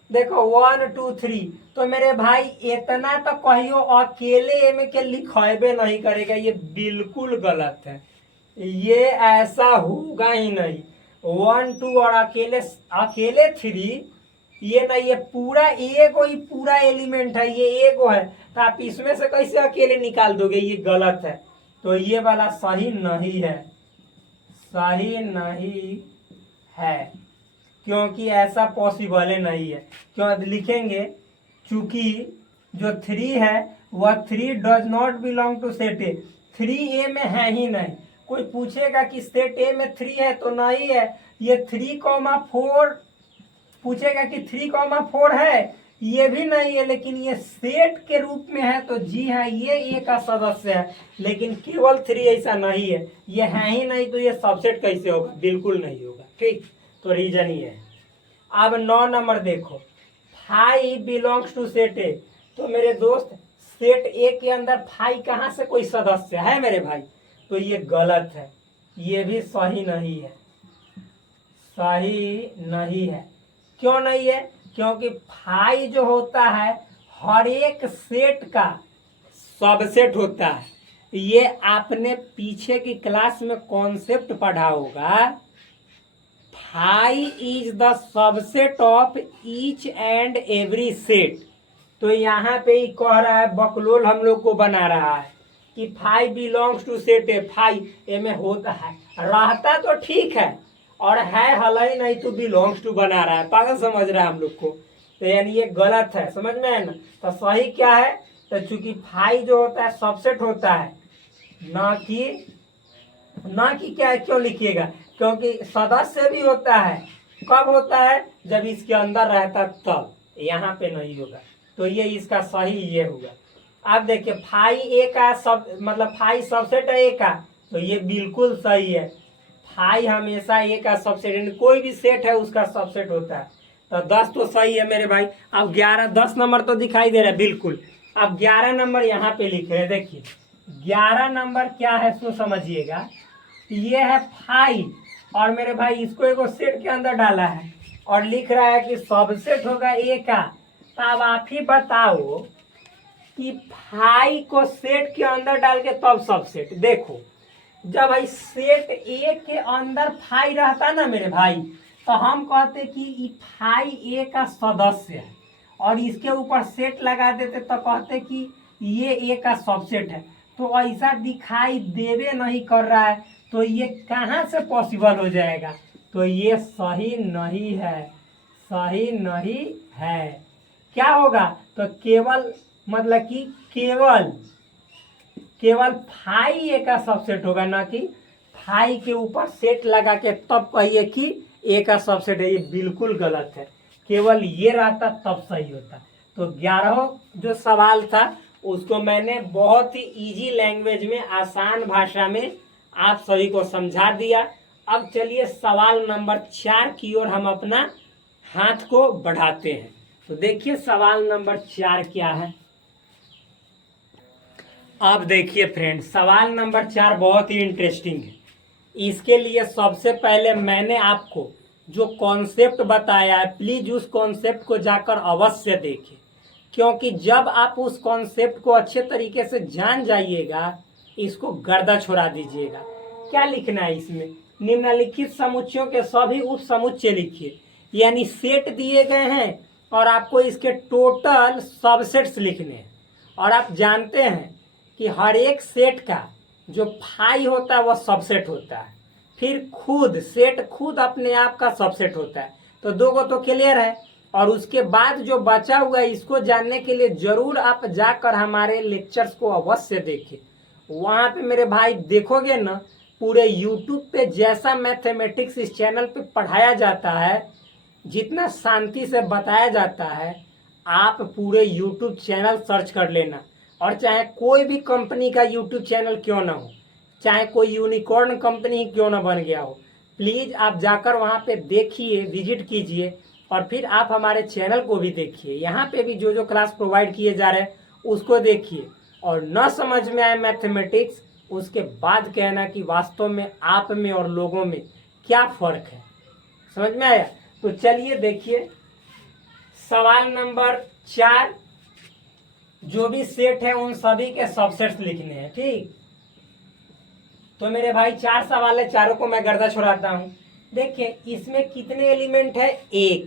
देखो 1 2 3, तो मेरे भाई इतना तो कहियो अकेले ए में के लिखेबे नहीं करेगा, ये बिल्कुल गलत है, ये ऐसा होगा ही नहीं। 1 2 और अकेले 3 ये नहीं, ये पूरा ए को ही पूरा एलिमेंट है, ये ए को है, तो आप इसमें से कैसे अकेले निकाल दोगे? ये गलत है, तो ये वाला सही नहीं है, सही नहीं है, क्योंकि ऐसा पॉसिबल नहीं है। क्यों लिखेंगे? चूंकि जो 3 है वह 3 does not belong to set A, 3 A में है ही नहीं। कोई पूछेगा कि सेट ए में 3 है तो नहीं है, ये 3,4 पूछेगा कि 3,4 है, ये भी नहीं है, लेकिन ये सेट के रूप में है, तो जी हाँ ये ए का सदस्य है। लेकिन केवल 3 ऐसा नहीं है, ये है ही नहीं, तो ये सबसेट कैसे होगा? बिल्कुल नहीं होगा। ठीक, तो रीजन ये है। अब 9 नंबर देखो, 5 बिलोंग्स टू सेट ए, तो मेरे दोस्त सेट ए के अंदर 5 कहाँ से कोई सदस्य है मेरे भाई? तो ये गलत है, ये भी सही नहीं है, सही नहीं है। क्यों नहीं है? क्योंकि 5 जो होता है हर एक सेट का सबसेट होता है। ये आपने पीछे की क्लास में कॉन्सेप्ट पढ़ा होगा, 5 is the subset of each and every set. तो यहाँ पे ही कह रहा है, बकलोल हम लोग को बना रहा है कि 5 बिलोंग्स टू सेट ए, 5 ए में होता है, रहता तो ठीक है और है हल ही नहीं, तो बिलोंग्स टू बना रहा है, पागल समझ रहा है हम लोग को। तो यानी ये गलत है, समझ में है ना? तो सही क्या है? तो चूंकि 5 जो होता है सबसेट होता है, ना कि क्या है, क्यों लिखिएगा? क्योंकि सदस्य भी होता है, कब होता है? जब इसके अंदर रहता तब, यहाँ पे नहीं होगा, तो ये इसका सही ये होगा। अब देखिए 5 ए का सब मतलब 5 सबसेट है ए का, तो ये बिल्कुल सही है, 5 हमेशा ए का सबसेट, कोई भी सेट है उसका सबसेट होता है। तो 10 तो सही है मेरे भाई। अब 11 10 नंबर तो दिखाई दे रहा है बिल्कुल। अब 11 नंबर यहाँ पे लिख रहे हैं, देखिए 11 नंबर क्या है सो समझिएगा, ये है 5 और मेरे भाई इसको एक सेट के अंदर डाला है और लिख रहा है कि सबसेट होगा ए का। तो अब आप ही बताओ कि 5 को सेट के अंदर डाल के तब सबसेट, देखो जब भाई सेट ए के अंदर 5 रहता ना मेरे भाई, तो हम कहते कि 5 ए का सदस्य है और इसके ऊपर सेट लगा देते तो कहते कि ये ए का सबसेट है। तो ऐसा दिखाई देवे नहीं कर रहा है, तो ये कहाँ से पॉसिबल हो जाएगा? तो ये सही नहीं है, सही नहीं है। क्या होगा? तो केवल मतलब कि केवल केवल फाई ए का सबसेट होगा, ना कि फाई के ऊपर सेट लगा के तब कहिए कि ए का सबसेट है। ये बिल्कुल गलत है, केवल ये रहता तब सही होता। तो 11 जो सवाल था उसको मैंने बहुत ही इजी लैंग्वेज में, आसान भाषा में आप सभी को समझा दिया। अब चलिए सवाल नंबर 4 की ओर हम अपना हाथ को बढ़ाते हैं। तो देखिए सवाल नंबर 4 क्या है। अब देखिए फ्रेंड, सवाल नंबर 4 बहुत ही इंटरेस्टिंग है। इसके लिए सबसे पहले मैंने आपको जो कॉन्सेप्ट बताया है, प्लीज उस कॉन्सेप्ट को जाकर अवश्य देखें, क्योंकि जब आप उस कॉन्सेप्ट को अच्छे तरीके से जान जाइएगा, इसको गर्दा छोड़ा दीजिएगा। क्या लिखना है इसमें? निम्नलिखित समुच्चयों के सभी उप समुच्चय लिखिए, यानी सेट दिए गए हैं और आपको इसके टोटल सबसेट्स लिखने हैं। और आप जानते हैं कि हर एक सेट का जो फाई होता है वह सबसेट होता है, फिर खुद सेट खुद अपने आप का सबसेट होता है। तो दो को तो क्लियर है। और उसके बाद जो बचा हुआ है, इसको जानने के लिए जरूर आप जाकर हमारे लेक्चर्स को अवश्य देखें। वहां पे मेरे भाई देखोगे ना, पूरे यूट्यूब पे जैसा मैथमेटिक्स इस चैनल पे पढ़ाया जाता है, जितना शांति से बताया जाता है, आप पूरे यूट्यूब चैनल सर्च कर लेना। और चाहे कोई भी कंपनी का यूट्यूब चैनल क्यों ना हो, चाहे कोई यूनिकॉर्न कंपनी क्यों ना बन गया हो, प्लीज आप जाकर वहां पे देखिए, विजिट कीजिए और फिर आप हमारे चैनल को भी देखिए। यहाँ पे भी जो जो क्लास प्रोवाइड किए जा रहे हैं उसको देखिए, और न समझ में आए मैथमेटिक्स, उसके बाद कहना कि वास्तव में आप में और लोगों में क्या फर्क है। समझ में आया? तो चलिए देखिए सवाल नंबर 4, जो भी सेट है उन सभी के सबसेट्स लिखने हैं। ठीक, तो मेरे भाई 4 सवाल है, चारों को मैं गर्दा छुड़ाता हूं। देखिए इसमें कितने एलिमेंट है? 1।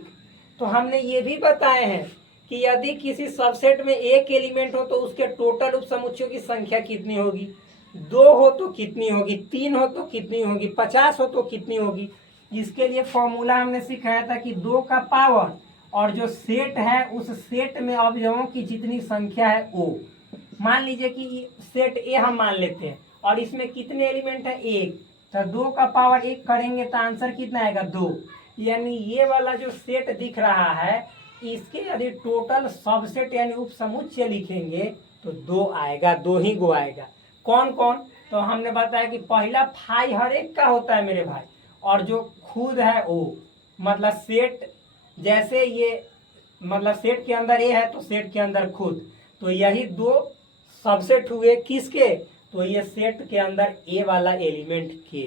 तो हमने ये भी बताए हैं कि यदि किसी सबसेट में एक एलिमेंट हो तो उसके टोटल उप समुच्चयों की संख्या कितनी होगी। 2 हो तो कितनी होगी, 3 हो तो कितनी होगी, 50 हो तो कितनी होगी। इसके लिए फॉर्मूला हमने सिखाया था कि 2 का पावर और जो सेट है उस सेट में अवयवों की जितनी संख्या है ओ। मान लीजिए कि सेट ए हम मान लेते हैं और इसमें कितने एलिमेंट है? 1। तो 2 का पावर 1 करेंगे तो आंसर कितना आएगा? 2। यानी ये वाला जो सेट दिख रहा है, इसके यदि टोटल सबसेट यानी उप समुच्चय लिखेंगे तो 2 आएगा, 2 ही गो आएगा। कौन कौन? तो हमने बताया कि पहला फाई हर एक का होता है मेरे भाई, और जो खुद है ओ, मतलब सेट जैसे ये, मतलब सेट के अंदर ए है तो सेट के अंदर खुद, तो यही 2 सबसेट हुए किसके? तो ये सेट के अंदर ए वाला एलिमेंट के।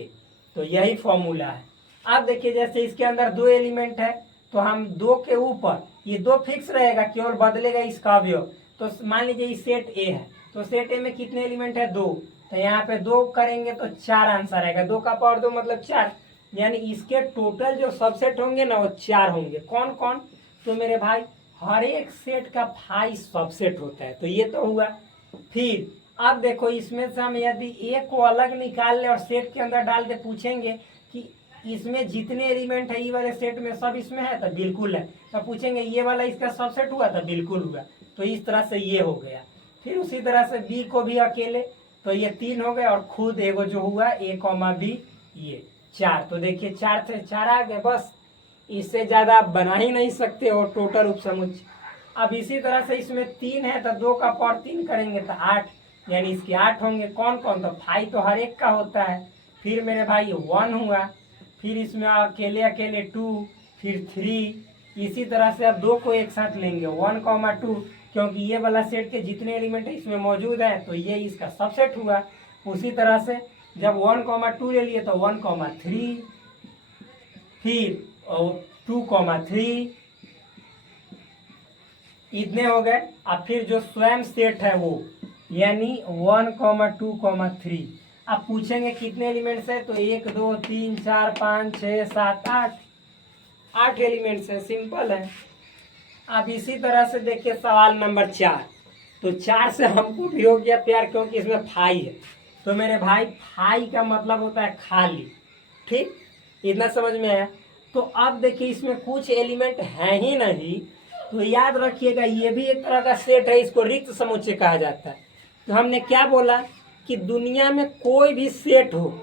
तो यही फॉर्मूला है। अब देखिए जैसे इसके अंदर 2 एलिमेंट है तो हम 2 के ऊपर ये 2 फिक्स रहेगा, केवल बदलेगा इसका अवयव। तो मान लीजिए ये सेट ए है, तो सेट ए में कितने एलिमेंट है? 2। तो यहाँ पे 2 करेंगे तो 4 आंसर आएगा। 2 का पावर 2 मतलब 4, यानी इसके टोटल जो सबसेट होंगे ना वो 4 होंगे। कौन कौन? तो मेरे भाई हर एक सेट का फाई सबसेट होता है, तो ये तो हुआ। फिर अब देखो इसमें से हम यदि एक को अलग निकाल ले और सेट के अंदर डाल दे, पूछेंगे कि इसमें जितने एलिमेंट है ये वाले सेट में सब इसमें है, तो बिल्कुल है। तो पूछेंगे ये वाला इसका सबसेट हुआ, तो बिल्कुल हुआ। तो इस तरह से ये हो गया। फिर उसी तरह से बी को भी अकेले, तो ये 3 हो गए, और खुद एगो जो हुआ ए कॉमा बी, ये 4। तो देखिए 4 से 4 आ गए, बस इससे ज्यादा आप बना ही नहीं सकते हो टोटल उप समुच्चय। अब इसी तरह से इसमें 3 है तो 2 का पावर 3 करेंगे तो 8, यानी इसके 8 होंगे। कौन कौन? तो फाई तो हर एक का होता है। फिर मेरे भाई 1 हुआ, फिर इसमें अकेले अकेले 2, फिर 3। इसी तरह से अब 2 को एक साथ लेंगे 1,2, क्योंकि ये वाला सेट के जितने एलिमेंट है इसमें मौजूद है तो ये इसका सबसेट हुआ। उसी तरह से जब 1,2 ले लिए तो 1,3, फिर 2,3, इतने हो गए। अब फिर जो स्वयं सेट है वो, यानी 1,2,3। अब पूछेंगे कितने एलिमेंट्स है, तो 1 2 3 4 5 6 7 8, 8 एलिमेंट्स है, सिंपल है। अब इसी तरह से देखिए सवाल नंबर 4। तो 4 से हमको भी हो गया प्यार, क्योंकि इसमें फाई है। तो मेरे भाई फाई का मतलब होता है खाली। ठीक, इतना समझ में आया? तो अब देखिए इसमें कुछ एलिमेंट है ही नहीं, तो याद रखिएगा ये भी एक तरह का सेट है, इसको रिक्त समुच्चय कहा जाता है। तो हमने क्या बोला कि दुनिया में कोई भी सेट हो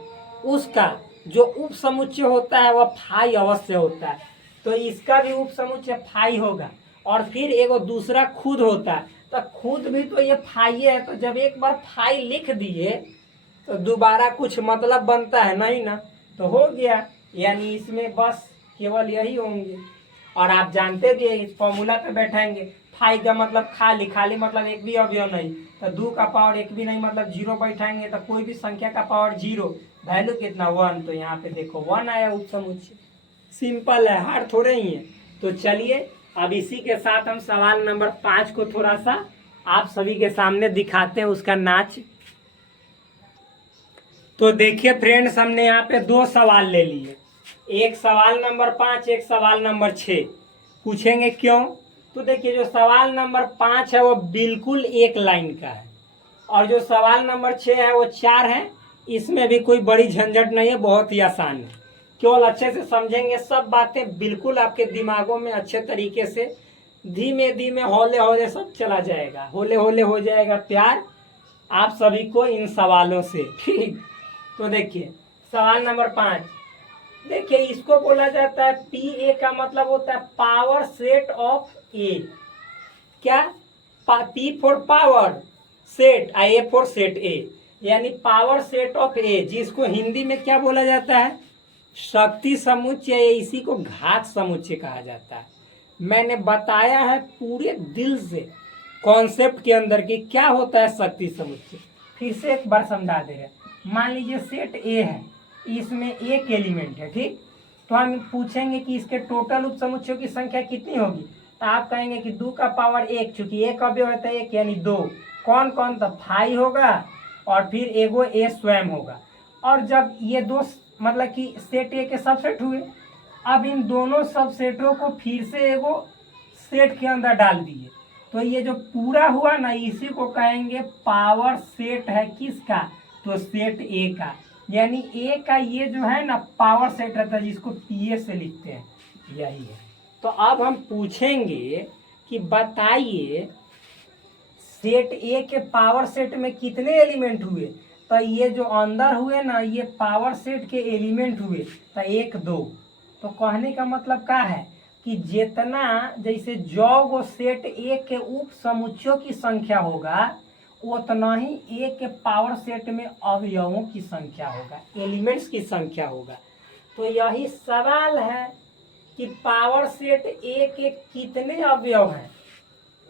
उसका जो उप समुच्चय होता है वह फाई अवश्य होता है। तो इसका भी उप समुच्चय फाई होगा। और फिर एगो दूसरा खुद होता है, तो खुद भी तो ये फाई है। तो जब एक बार फाई लिख दिए तो दोबारा कुछ मतलब बनता है नहीं ना, तो हो गया। यानी इसमें बस केवल यही होंगे। और आप जानते भी हैं इस फॉर्मूला पे बैठाएंगे, फाई का मतलब खाली, खाली मतलब एक भी अवयव नहीं, तो 2 का पावर एक भी नहीं मतलब 0 बैठाएंगे तो कोई भी संख्या का पावर 0, वैल्यू कितना 1। तो यहाँ पे देखो 1 आया उप समुच्चय। सिंपल है, हार्ड थोड़े ही है। तो चलिए अब इसी के साथ हम सवाल नंबर 5 को थोड़ा सा आप सभी के सामने दिखाते हैं उसका नाच। तो देखिए फ्रेंड्स, हमने यहाँ पे 2 सवाल ले लिए, एक सवाल नंबर 5, एक सवाल नंबर 6। पूछेंगे क्यों? तो देखिए जो सवाल नंबर 5 है वो बिल्कुल एक लाइन का है, और जो सवाल नंबर 6 है वो 4 है। इसमें भी कोई बड़ी झंझट नहीं है, बहुत ही आसान है। केवल अच्छे से समझेंगे सब बातें बिल्कुल आपके दिमागों में अच्छे तरीके से धीमे धीमे हौले हौले सब चला जाएगा, हौले हौले हो जाएगा प्यार आप सभी को इन सवालों से। ठीक, तो देखिए सवाल नंबर 5, देखिए इसको बोला जाता है पी ए का मतलब होता है पावर सेट ऑफ ए। क्या? P for power set, A for set ए, यानी पावर सेट ऑफ ए, जिसको हिंदी में क्या बोला जाता है? शक्ति समुच्चय। इसी को घात समुच्चय कहा जाता है। मैंने बताया है पूरे दिल से कॉन्सेप्ट के अंदर कि क्या होता है शक्ति समुच्चय। फिर से एक बार समझा दे रहे हैं। मान लीजिए सेट ए है, इसमें एक एलिमेंट है, ठीक। तो हम पूछेंगे कि इसके टोटल उप समुच्चयों की संख्या कितनी होगी, तो आप कहेंगे कि 2 का पावर 1, चूंकि एक अवयव होता है 1 यानी 2। कौन कौन? तो फाई होगा और फिर एगो ए स्वयं होगा। और जब ये 2 मतलब कि सेट ए के सबसेट हुए, अब इन दोनों सबसेटों को फिर से एगो सेट के अंदर डाल दिए, तो ये जो पूरा हुआ ना, इसी को कहेंगे पावर सेट है। किसका? तो सेट ए का। यानी ए का ये जो है ना पावर सेट रहता है, जिसको पीए से लिखते हैं, यही है। तो अब हम पूछेंगे कि बताइए सेट ए के पावर सेट में कितने एलिमेंट हुए। तो ये जो अंदर हुए ना, ये पावर सेट के एलिमेंट हुए तो 1 2। तो कहने का मतलब क्या है कि जितना जैसे जो सेट ए के उप समुच्चयों की संख्या होगा, उतना ही ए के पावर सेट में अवयवों की संख्या होगा, एलिमेंट्स की संख्या होगा। तो यही सवाल है कि पावर सेट ए के कितने अवयव हैं।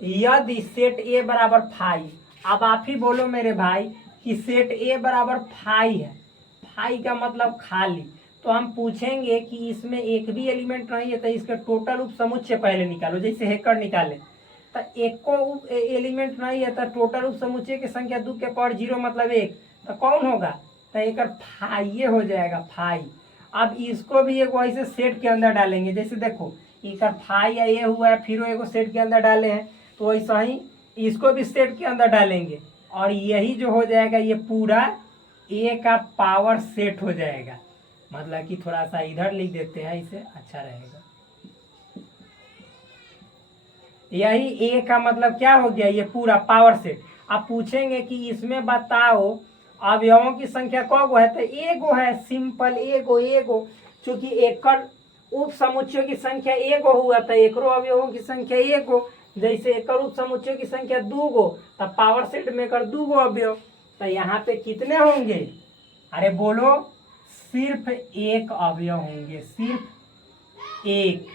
यदि सेट ए बराबर फाई, अब आप ही बोलो मेरे भाई कि सेट ए बराबर फाई है, फाई का मतलब खाली, तो हम पूछेंगे कि इसमें एक भी एलिमेंट नहीं है, तो इसके टोटल उप समुच्चय पहले निकालो। जैसे हेकर निकाले तो एक को एलिमेंट नहीं है, तो टोटल उप समुच्चय की संख्या 2 के पावर 0 मतलब 1, तो कौन होगा? तो एक फाई हो जाएगा, फाई। अब इसको भी एक वैसे सेट के अंदर डालेंगे। जैसे देखो एक फाई या ए हुआ है, फिर एगो सेट के अंदर डाले हैं, तो वैसा ही इसको भी सेट के अंदर डालेंगे, और यही जो हो जाएगा ये पूरा ए का पावर सेट हो जाएगा। मतलब कि थोड़ा सा इधर लिख देते हैं, इसे अच्छा रहेगा। यही ए का मतलब क्या हो गया? ये पूरा पावर सेट। आप पूछेंगे कि इसमें बताओ अवयवों की संख्या कौगो है, तो एगो है, सिंपल एगो। एगो चूंकि एकड़ उप समुच्चयों की संख्या एगो हुआ, तो एकरो अवयवों की संख्या एगो। जैसे एकड़ उप समुच्चयों की संख्या 2 गो, तब पावर सेट में कर 2 गो अवयव, तो यहाँ पे कितने होंगे? अरे बोलो, सिर्फ 1 अवयव होंगे, सिर्फ एक।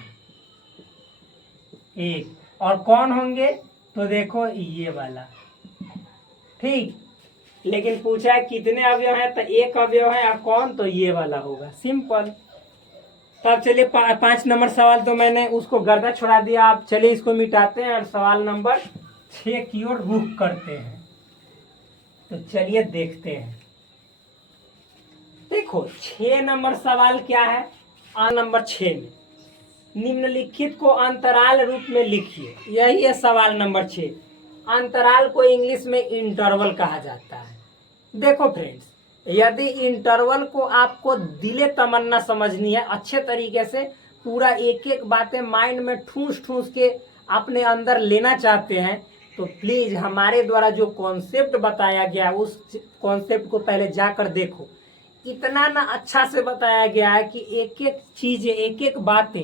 और कौन होंगे? तो देखो ये वाला, ठीक। लेकिन पूछा है कितने अवयव है, तो 1 अवयव है, और कौन? तो ये वाला होगा, सिंपल। तब चलिए 5 नंबर सवाल तो मैंने उसको गर्दा छोड़ा दिया। आप चलिए इसको मिटाते हैं और सवाल नंबर 6 की ओर रुख करते हैं। तो चलिए देखते हैं। देखो 6 नंबर सवाल क्या है? नंबर 6 में निम्नलिखित को अंतराल रूप में लिखिए। यही है सवाल नंबर 6। अंतराल को इंग्लिश में इंटरवल कहा जाता है। देखो फ्रेंड्स, यदि इंटरवल को आपको दिले तमन्ना समझनी है अच्छे तरीके से, पूरा एक एक बातें माइंड में ठूस ठूस के अपने अंदर लेना चाहते हैं तो प्लीज हमारे द्वारा जो कॉन्सेप्ट बताया गया उस कॉन्सेप्ट को पहले जाकर देखो। इतना ना अच्छा से बताया गया है कि एक एक चीजें एक एक बातें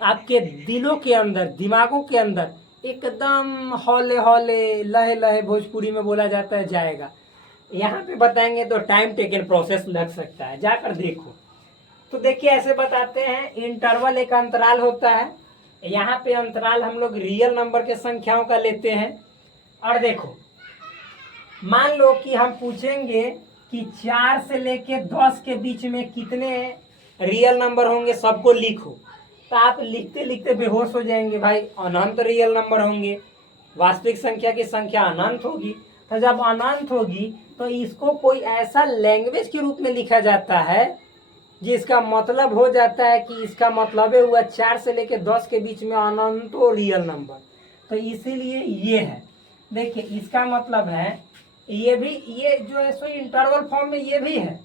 आपके दिलों के अंदर दिमागों के अंदर एकदम हौले हौले लहे लहे भोजपुरी में बोला जाता है जाएगा। यहाँ पे बताएंगे तो टाइम टेकन प्रोसेस लग सकता है, जाकर देखो। तो देखिए ऐसे बताते हैं, इंटरवल एक अंतराल होता है। यहाँ पे अंतराल हम लोग रियल नंबर के संख्याओं का लेते हैं। और देखो मान लो कि हम पूछेंगे कि 4 से लेके 10 के बीच में कितने रियल नंबर होंगे, सबको लिखो। तो आप लिखते लिखते बेहोश हो जाएंगे भाई, अनंत रियल नंबर होंगे, वास्तविक संख्या की संख्या अनंत होगी। तो जब अनंत होगी तो इसको कोई ऐसा लैंग्वेज के रूप में लिखा जाता है जिसका मतलब हो जाता है कि इसका मतलब हुआ 4 से लेके 10 के बीच में अनंतो रियल नंबर। तो इसीलिए ये है, देखिए इसका मतलब है ये भी, ये जो है सो इंटरवल फॉर्म में ये भी है,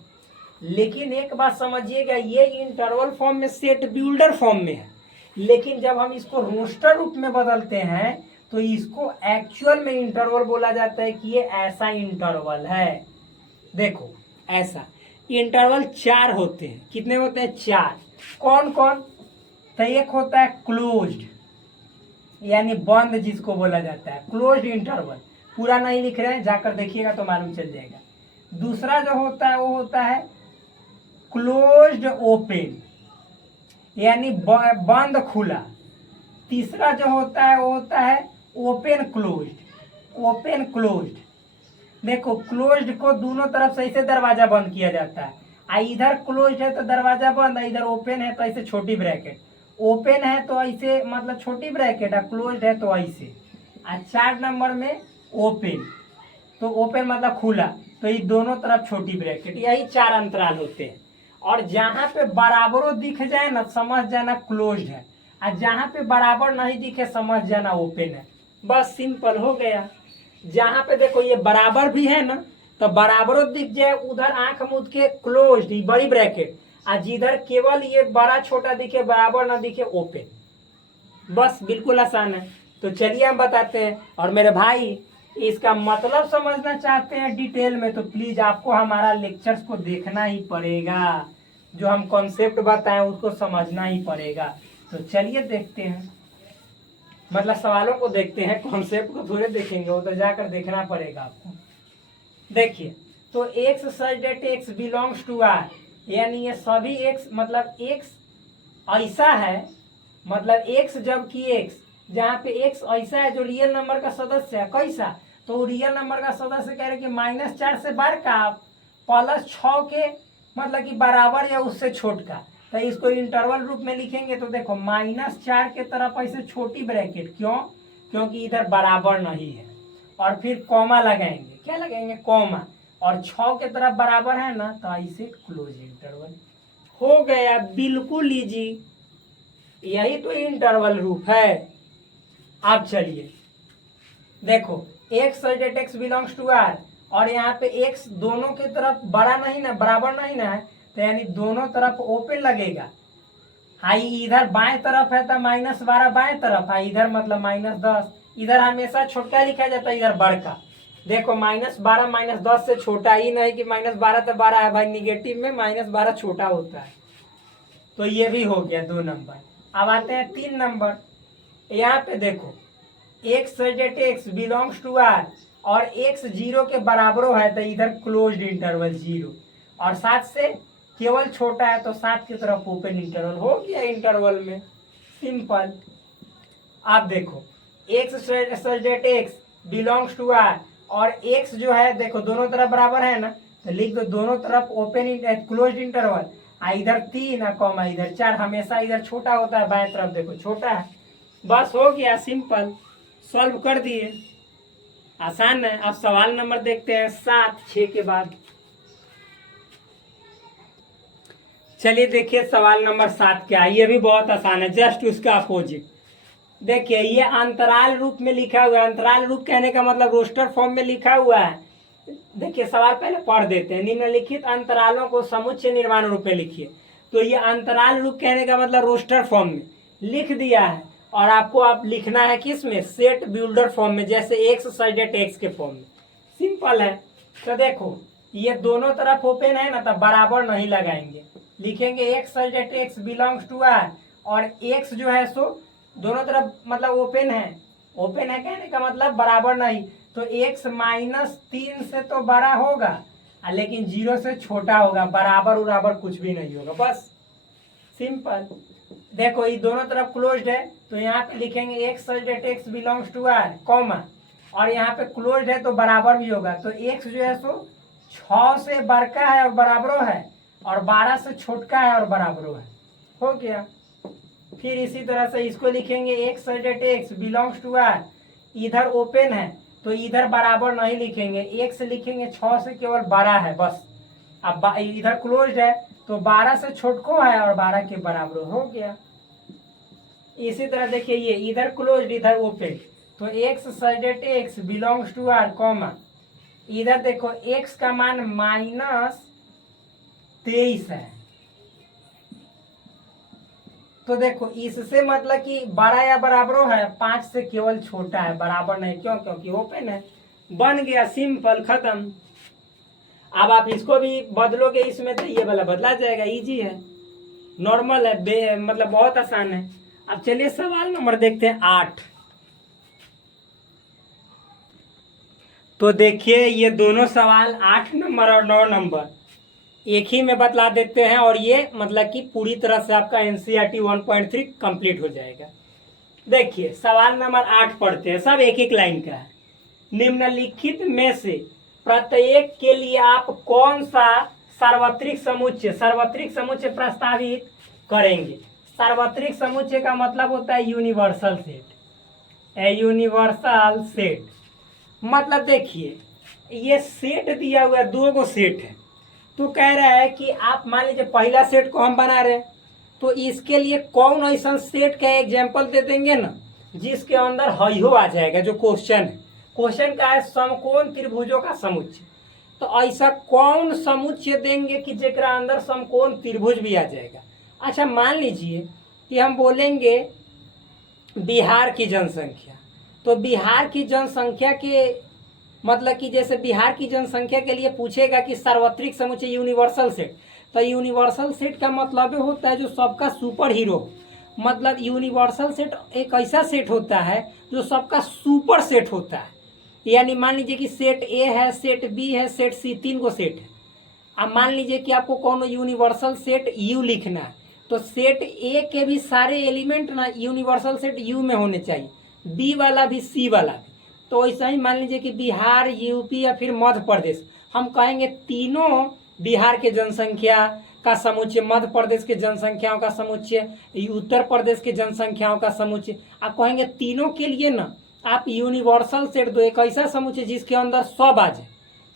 लेकिन एक बात समझिएगा, ये इंटरवल फॉर्म में सेट बिल्डर फॉर्म में है। लेकिन जब हम इसको रोस्टर रूप में बदलते हैं तो इसको एक्चुअल में इंटरवल बोला जाता है कि ये ऐसा इंटरवल है। देखो ऐसा इंटरवल 4 होते हैं। कितने होते हैं? 4। कौन कौन? तो एक होता है क्लोज्ड, यानी बंद, जिसको बोला जाता है क्लोज्ड इंटरवल। पूरा नहीं लिख रहे हैं, जाकर देखिएगा तो मालूम चल जाएगा। दूसरा जो होता है वो होता है क्लोज्ड ओपन, यानी बंद खुला। तीसरा जो होता है वो होता है ओपन क्लोज्ड। ओपन क्लोज्ड, देखो क्लोज्ड को दोनों तरफ से ऐसे दरवाजा बंद किया जाता है, आ इधर क्लोज्ड है तो दरवाजा बंद, इधर ओपन है तो ऐसे छोटी ब्रैकेट, ओपन है तो ऐसे मतलब छोटी ब्रैकेट, और क्लोज्ड है तो ऐसे। 4 नंबर में ओपन, तो ओपन मतलब खुला, तो ये दोनों तरफ छोटी ब्रैकेट, यही 4 अंतराल होते हैं। और जहाँ पे बराबरों दिख जाए ना समझ जाना क्लोज्ड है, और जहाँ पे बराबर नहीं दिखे समझ जाना ओपन है। बस सिंपल हो गया। जहाँ पे देखो ये बराबर भी है ना, तो बराबरों दिख जाए उधर आंख मूंद के क्लोज्ड बड़ी ब्रैकेट, और जिधर केवल ये बड़ा छोटा दिखे बराबर ना दिखे ओपन। बस बिल्कुल आसान है। तो चलिए हम बताते हैं। और मेरे भाई इसका मतलब समझना चाहते हैं डिटेल में तो प्लीज आपको हमारा लेक्चर्स को देखना ही पड़ेगा, जो हम कॉन्सेप्ट बताएं उसको समझना ही पड़ेगा। तो चलिए देखते हैं, मतलब सवालों को देखते हैं, कॉन्सेप्ट को थोड़े देखेंगे, वो तो जाकर देखना पड़ेगा आपको। देखिए तो x such that x belongs to R, यानी ये सभी एक्स, मतलब एक्स ऐसा है, मतलब एक्स जबकि एक्स, जहाँ पे एक्स ऐसा है जो रियल नंबर का सदस्य है। कैसा? तो रियल नंबर का सदस्य कह रहे कि -4 से बढ़ का +6 के मतलब कि बराबर या उससे छोट का। तो इसको इंटरवल रूप में लिखेंगे तो देखो -4 के तरफ ऐसे छोटी ब्रैकेट, क्यों? क्योंकि इधर बराबर नहीं है, और फिर कॉमा लगाएंगे। क्या लगाएंगे? कॉमा। और 6 के तरफ बराबर है ना, तो ऐसे क्लोज इंटरवल हो गया। बिल्कुल इजी, यही तो इंटरवल रूप है। अब चलिए देखो x such that x belongs to R, और यहाँ पे एक्स दोनों के तरफ बड़ा नहीं ना, बराबर नहीं ना है, तो यानी दोनों तरफ ओपन लगेगा। हाई इधर बाएं तरफ है तो -12 बाएं तरफ है, इधर मतलब -10, इधर हमेशा छोटा लिखा जाता है, इधर बड़का। देखो -12 -10 से छोटा ही नहीं कि -12 तो बड़ा है भाई, निगेटिव में -12 छोटा होता है। तो ये भी हो गया 2 नंबर। अब आते हैं 3 नंबर। यहाँ पे देखो x such that x belongs to R, और एक्स 0 के बराबर है तो इधर क्लोज्ड इंटरवल 0, और 7 से केवल छोटा है तो 7 की तरफ ओपन इंटरवल हो गया इंटरवल में। सिंपल। आप देखो x such that x belongs to R, और एक्स जो है देखो दोनों तरफ बराबर है ना, तो लिख दो दोनों तरफ ओपन क्लोज्ड इंटरवल, इधर 3 कॉमा इधर 4, हमेशा इधर छोटा होता है, बाएं तरफ देखो छोटा है। बस हो गया, सिंपल, सॉल्व कर दिए। आसान है। अब सवाल नंबर देखते हैं 7, 6 के बाद। चलिए देखिए सवाल नंबर 7 क्या है। ये भी बहुत आसान है, जस्ट उसका अपोजिट। देखिए ये अंतराल रूप में लिखा हुआ है। अंतराल रूप कहने का मतलब रोस्टर फॉर्म में लिखा हुआ है। देखिए सवाल पहले पढ़ देते हैं। निम्नलिखित अंतरालों को समुच्चय निर्माण रूप में लिखिए। तो ये अंतराल रूप कहने का मतलब रोस्टर फॉर्म में लिख दिया है। और आपको आप लिखना है किस में, सेट बिल्डर फॉर्म में, जैसे एक्स सजेट एक्स के फॉर्म में। सिंपल है। तो देखो ये दोनों तरफ ओपन है ना, तो बराबर नहीं लगाएंगे, लिखेंगे x such that x belongs to R, और एक्स जो है सो दोनों तरफ मतलब ओपन है। ओपन है कहने का मतलब बराबर नहीं, तो एक्स -3 से तो बड़ा होगा, लेकिन 0 से छोटा होगा, बराबर उराबर कुछ भी नहीं होगा, बस सिंपल। देखो ये दोनों तरफ क्लोज्ड है, तो यहाँ पे लिखेंगे x such that x belongs to R comma, और यहाँ पे क्लोज्ड है तो बराबर भी होगा, तो एक्स जो है सो 6 से बड़का है और बराबरो है, और 12 से छोटका है और बराबरो है, हो गया। फिर इसी तरह से इसको लिखेंगे x such that x belongs to R, इधर ओपन है तो इधर बराबर नहीं लिखेंगे, एक्स लिखेंगे 6 से केवल बड़ा है बस। अब इधर क्लोज्ड है तो 12 से छोटको है और 12 के बराबर, हो गया। इसी तरह देखिए ये इधर क्लोज्ड इधर ओपन, तो x such that x belongs to R comma, इधर देखो एक्स का मान -23 है, तो देखो इससे मतलब कि बड़ा या बराबरो है, 5 से केवल छोटा है, बराबर नहीं, क्यों, क्योंकि ओपन है। बन गया, सिंपल, खत्म। अब आप इसको भी बदलोगे इसमें तो ये वाला बदला जाएगा, इजी है, नॉर्मल है, मतलब बहुत आसान है। अब चलिए सवाल नंबर देखते हैं 8। तो देखिए ये दोनों सवाल 8 नंबर और 9 नंबर एक ही में बतला देते हैं, और ये मतलब कि पूरी तरह से आपका एनसीईआरटी 1.3 कंप्लीट हो जाएगा। देखिए सवाल नंबर 8 पढ़ते हैं, सब एक एक लाइन का है। निम्नलिखित में से प्रत्येक के लिए आप कौन सा सार्वत्रिक समुच्चय प्रस्तावित करेंगे। सार्वत्रिक समुच्चय का मतलब होता है यूनिवर्सल सेट। यूनिवर्सल सेट मतलब देखिए ये सेट दिया हुआ है, 2 सेट है, तो कह रहा है कि आप मान लीजिए पहला सेट को हम बना रहे हैं, तो इसके लिए कौन ऐसा सेट का एग्जाम्पल दे देंगे ना जिसके अंदर हयो आ जाएगा। जो क्वेश्चन है, क्वेश्चन का है समकोण त्रिभुजों का समुच्चय, तो ऐसा कौन समुच्चय देंगे कि जेकरा अंदर समकोण त्रिभुज भी आ जाएगा। अच्छा मान लीजिए कि हम बोलेंगे बिहार की जनसंख्या, तो बिहार की जनसंख्या के मतलब कि जैसे बिहार की जनसंख्या के लिए पूछेगा कि सार्वत्रिक समुच्चय यूनिवर्सल सेट, तो यूनिवर्सल सेट का मतलब होता है जो सबका सुपर हीरो, मतलब यूनिवर्सल सेट एक ऐसा सेट होता है जो सबका सुपर सेट होता है। यानी मान लीजिए कि सेट ए है, सेट बी है, सेट सी, 3 को सेट है। अब मान लीजिए कि आपको कौन यूनिवर्सल सेट यू लिखना है, तो सेट ए के भी सारे एलिमेंट ना यूनिवर्सल सेट यू में होने चाहिए, बी वाला भी, सी वाला भी। तो ऐसा ही मान लीजिए कि बिहार, यूपी या फिर मध्य प्रदेश, हम कहेंगे तीनों बिहार के जनसंख्या का समुच्चय, मध्य प्रदेश के जनसंख्याओं का समुच्चय, उत्तर प्रदेश के जनसंख्याओं का समुच्चय। आप कहेंगे तीनों के लिए ना आप यूनिवर्सल सेट दो, एक ऐसा समुच्चय जिसके अंदर सब आ जाए,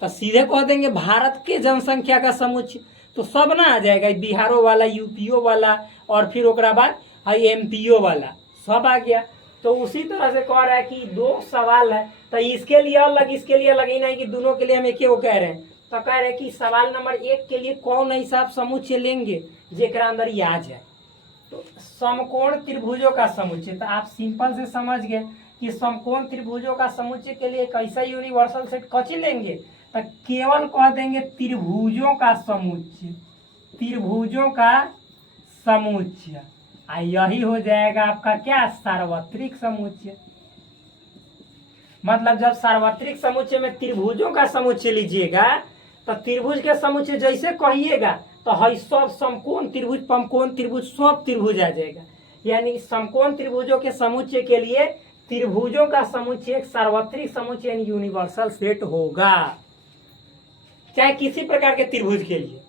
तो सीधे कह देंगे भारत के जनसंख्या का समुच्चय, तो सब ना आ जाएगा, बिहारो वाला, यूपीओ वाला, और फिर ओकरा बाद एमपीओ वाला, सब आ गया। तो उसी तरह से कह रहा है कि 2 सवाल है, तो इसके लिए अलग इसके लिए अलग, ही नहीं कि दोनों के लिए हम एक ही वो कह रहे हैं। तो कह रहे हैं कि सवाल नंबर 1 के लिए कौन ऐसा आप समुच्चय लेंगे जेकरा अंदर ये आ जाए। तो समकोण त्रिभुजों का समुच्चय, तो आप सिंपल से समझ गए कि समकोण त्रिभुजों का समुच्चय के लिए कैसा यूनिवर्सल सेट कची लेंगे, तो केवल कह देंगे त्रिभुजों का समुच्चय, त्रिभुजों का समुच्चय, यही हो जाएगा आपका क्या, सार्वत्रिक समुच्चय। मतलब जब सार्वत्रिक समुच्चय में त्रिभुजों का समुच्चय लीजिएगा, तो त्रिभुज के समुच्चय जैसे कहिएगा तो हई सब समकोण त्रिभुज, पमकोण त्रिभुज, सब त्रिभुज आ जाएगा। यानी समकोण त्रिभुजों के समुच्चय के लिए त्रिभुजों का समुच्चय एक सार्वत्रिक समुच्चय यानी यूनिवर्सल सेट होगा, चाहे किसी प्रकार के त्रिभुज के लिए।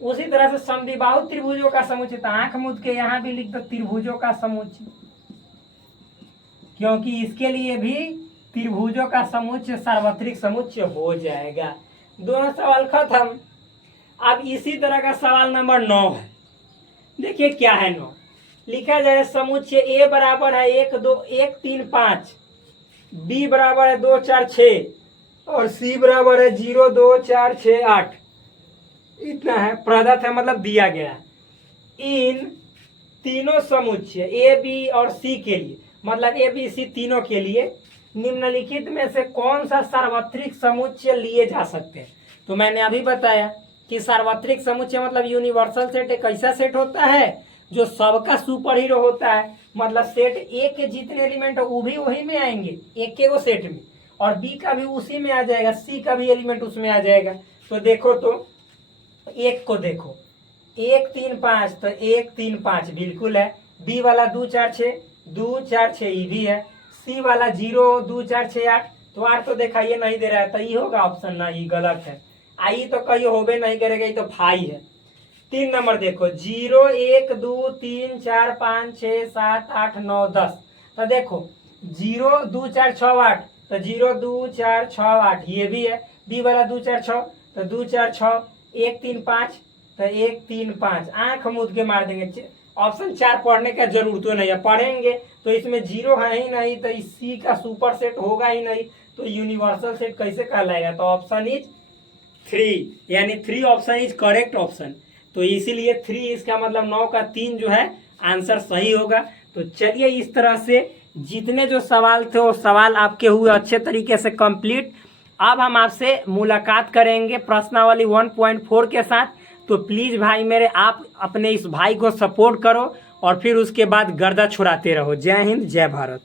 उसी तरह से समद्विबाहु त्रिभुजों का समुच्चय, तो आंख मूंद के यहां भी लिख दो त्रिभुजों का समुच्चय, क्योंकि इसके लिए भी त्रिभुजों का समुच्चय सार्वत्रिक समुच्चय हो जाएगा। दोनों सवाल खत्म। अब इसी तरह का सवाल नंबर 9 है। देखिए क्या है 9, लिखा जाए समुच्चय ए बराबर है 1 2 1 3 5, बी बराबर है 2 4 6 और सी बराबर है 0 2 4 6 8, इतना है, प्रदत्त है मतलब दिया गया है। इन तीनों समुच्चय ए बी और सी के लिए मतलब ए बी सी तीनों के लिए निम्नलिखित में से कौन सा सार्वत्रिक समुच्चय लिए जा सकते हैं। तो मैंने अभी बताया कि सार्वत्रिक समुच्चय मतलब यूनिवर्सल सेट एक ऐसा सेट होता है जो सबका सुपर हीरो होता है। मतलब सेट ए के जितने एलिमेंट वो भी वही में आएंगे एक के वो सेट में, और बी का भी उसी में आ जाएगा, सी का भी एलिमेंट उसमें आ जाएगा। तो देखो तो एक को देखो 1 3 5, तो 1 3 5 बिल्कुल है। बी वाला 2 4 6, 2 4 6 ये भी है। सी वाला 0 2 4 6 8, तो 8 तो देखा ये नहीं दे रहा है, तो ये होगा ऑप्शन ना, ये गलत है। आई तो कहीं होबे नहीं करेगा, ये तो फाई है। 3 नंबर देखो 0 1 2 3 4 5 6 7 8 9 10, तो देखो 0 2 4 6 8, तो 0 2 4 6 8 ये भी है। बी वाला 2 4 6, तो 2 4 6, 1 3 5, तो 1 3 5, आंख मूंद के मार देंगे। ऑप्शन 4 पढ़ने का जरूरत तो नहीं है, पढ़ेंगे तो इसमें 0 है ही नहीं, तो इस सी का सुपर सेट होगा ही नहीं, तो यूनिवर्सल सेट कैसे कहलाएगा। तो ऑप्शन इज 3, यानी 3 ऑप्शन इज करेक्ट ऑप्शन। तो इसीलिए 3 इसका मतलब 9 का 3 जो है आंसर सही होगा। तो चलिए इस तरह से जितने जो सवाल थे वो सवाल आपके हुए अच्छे तरीके से कंप्लीट। अब हम आपसे मुलाकात करेंगे प्रश्नावली 1.4 के साथ। तो प्लीज़ भाई मेरे आप अपने इस भाई को सपोर्ट करो और फिर उसके बाद गर्दा छुड़ाते रहो। जय हिंद जय भारत।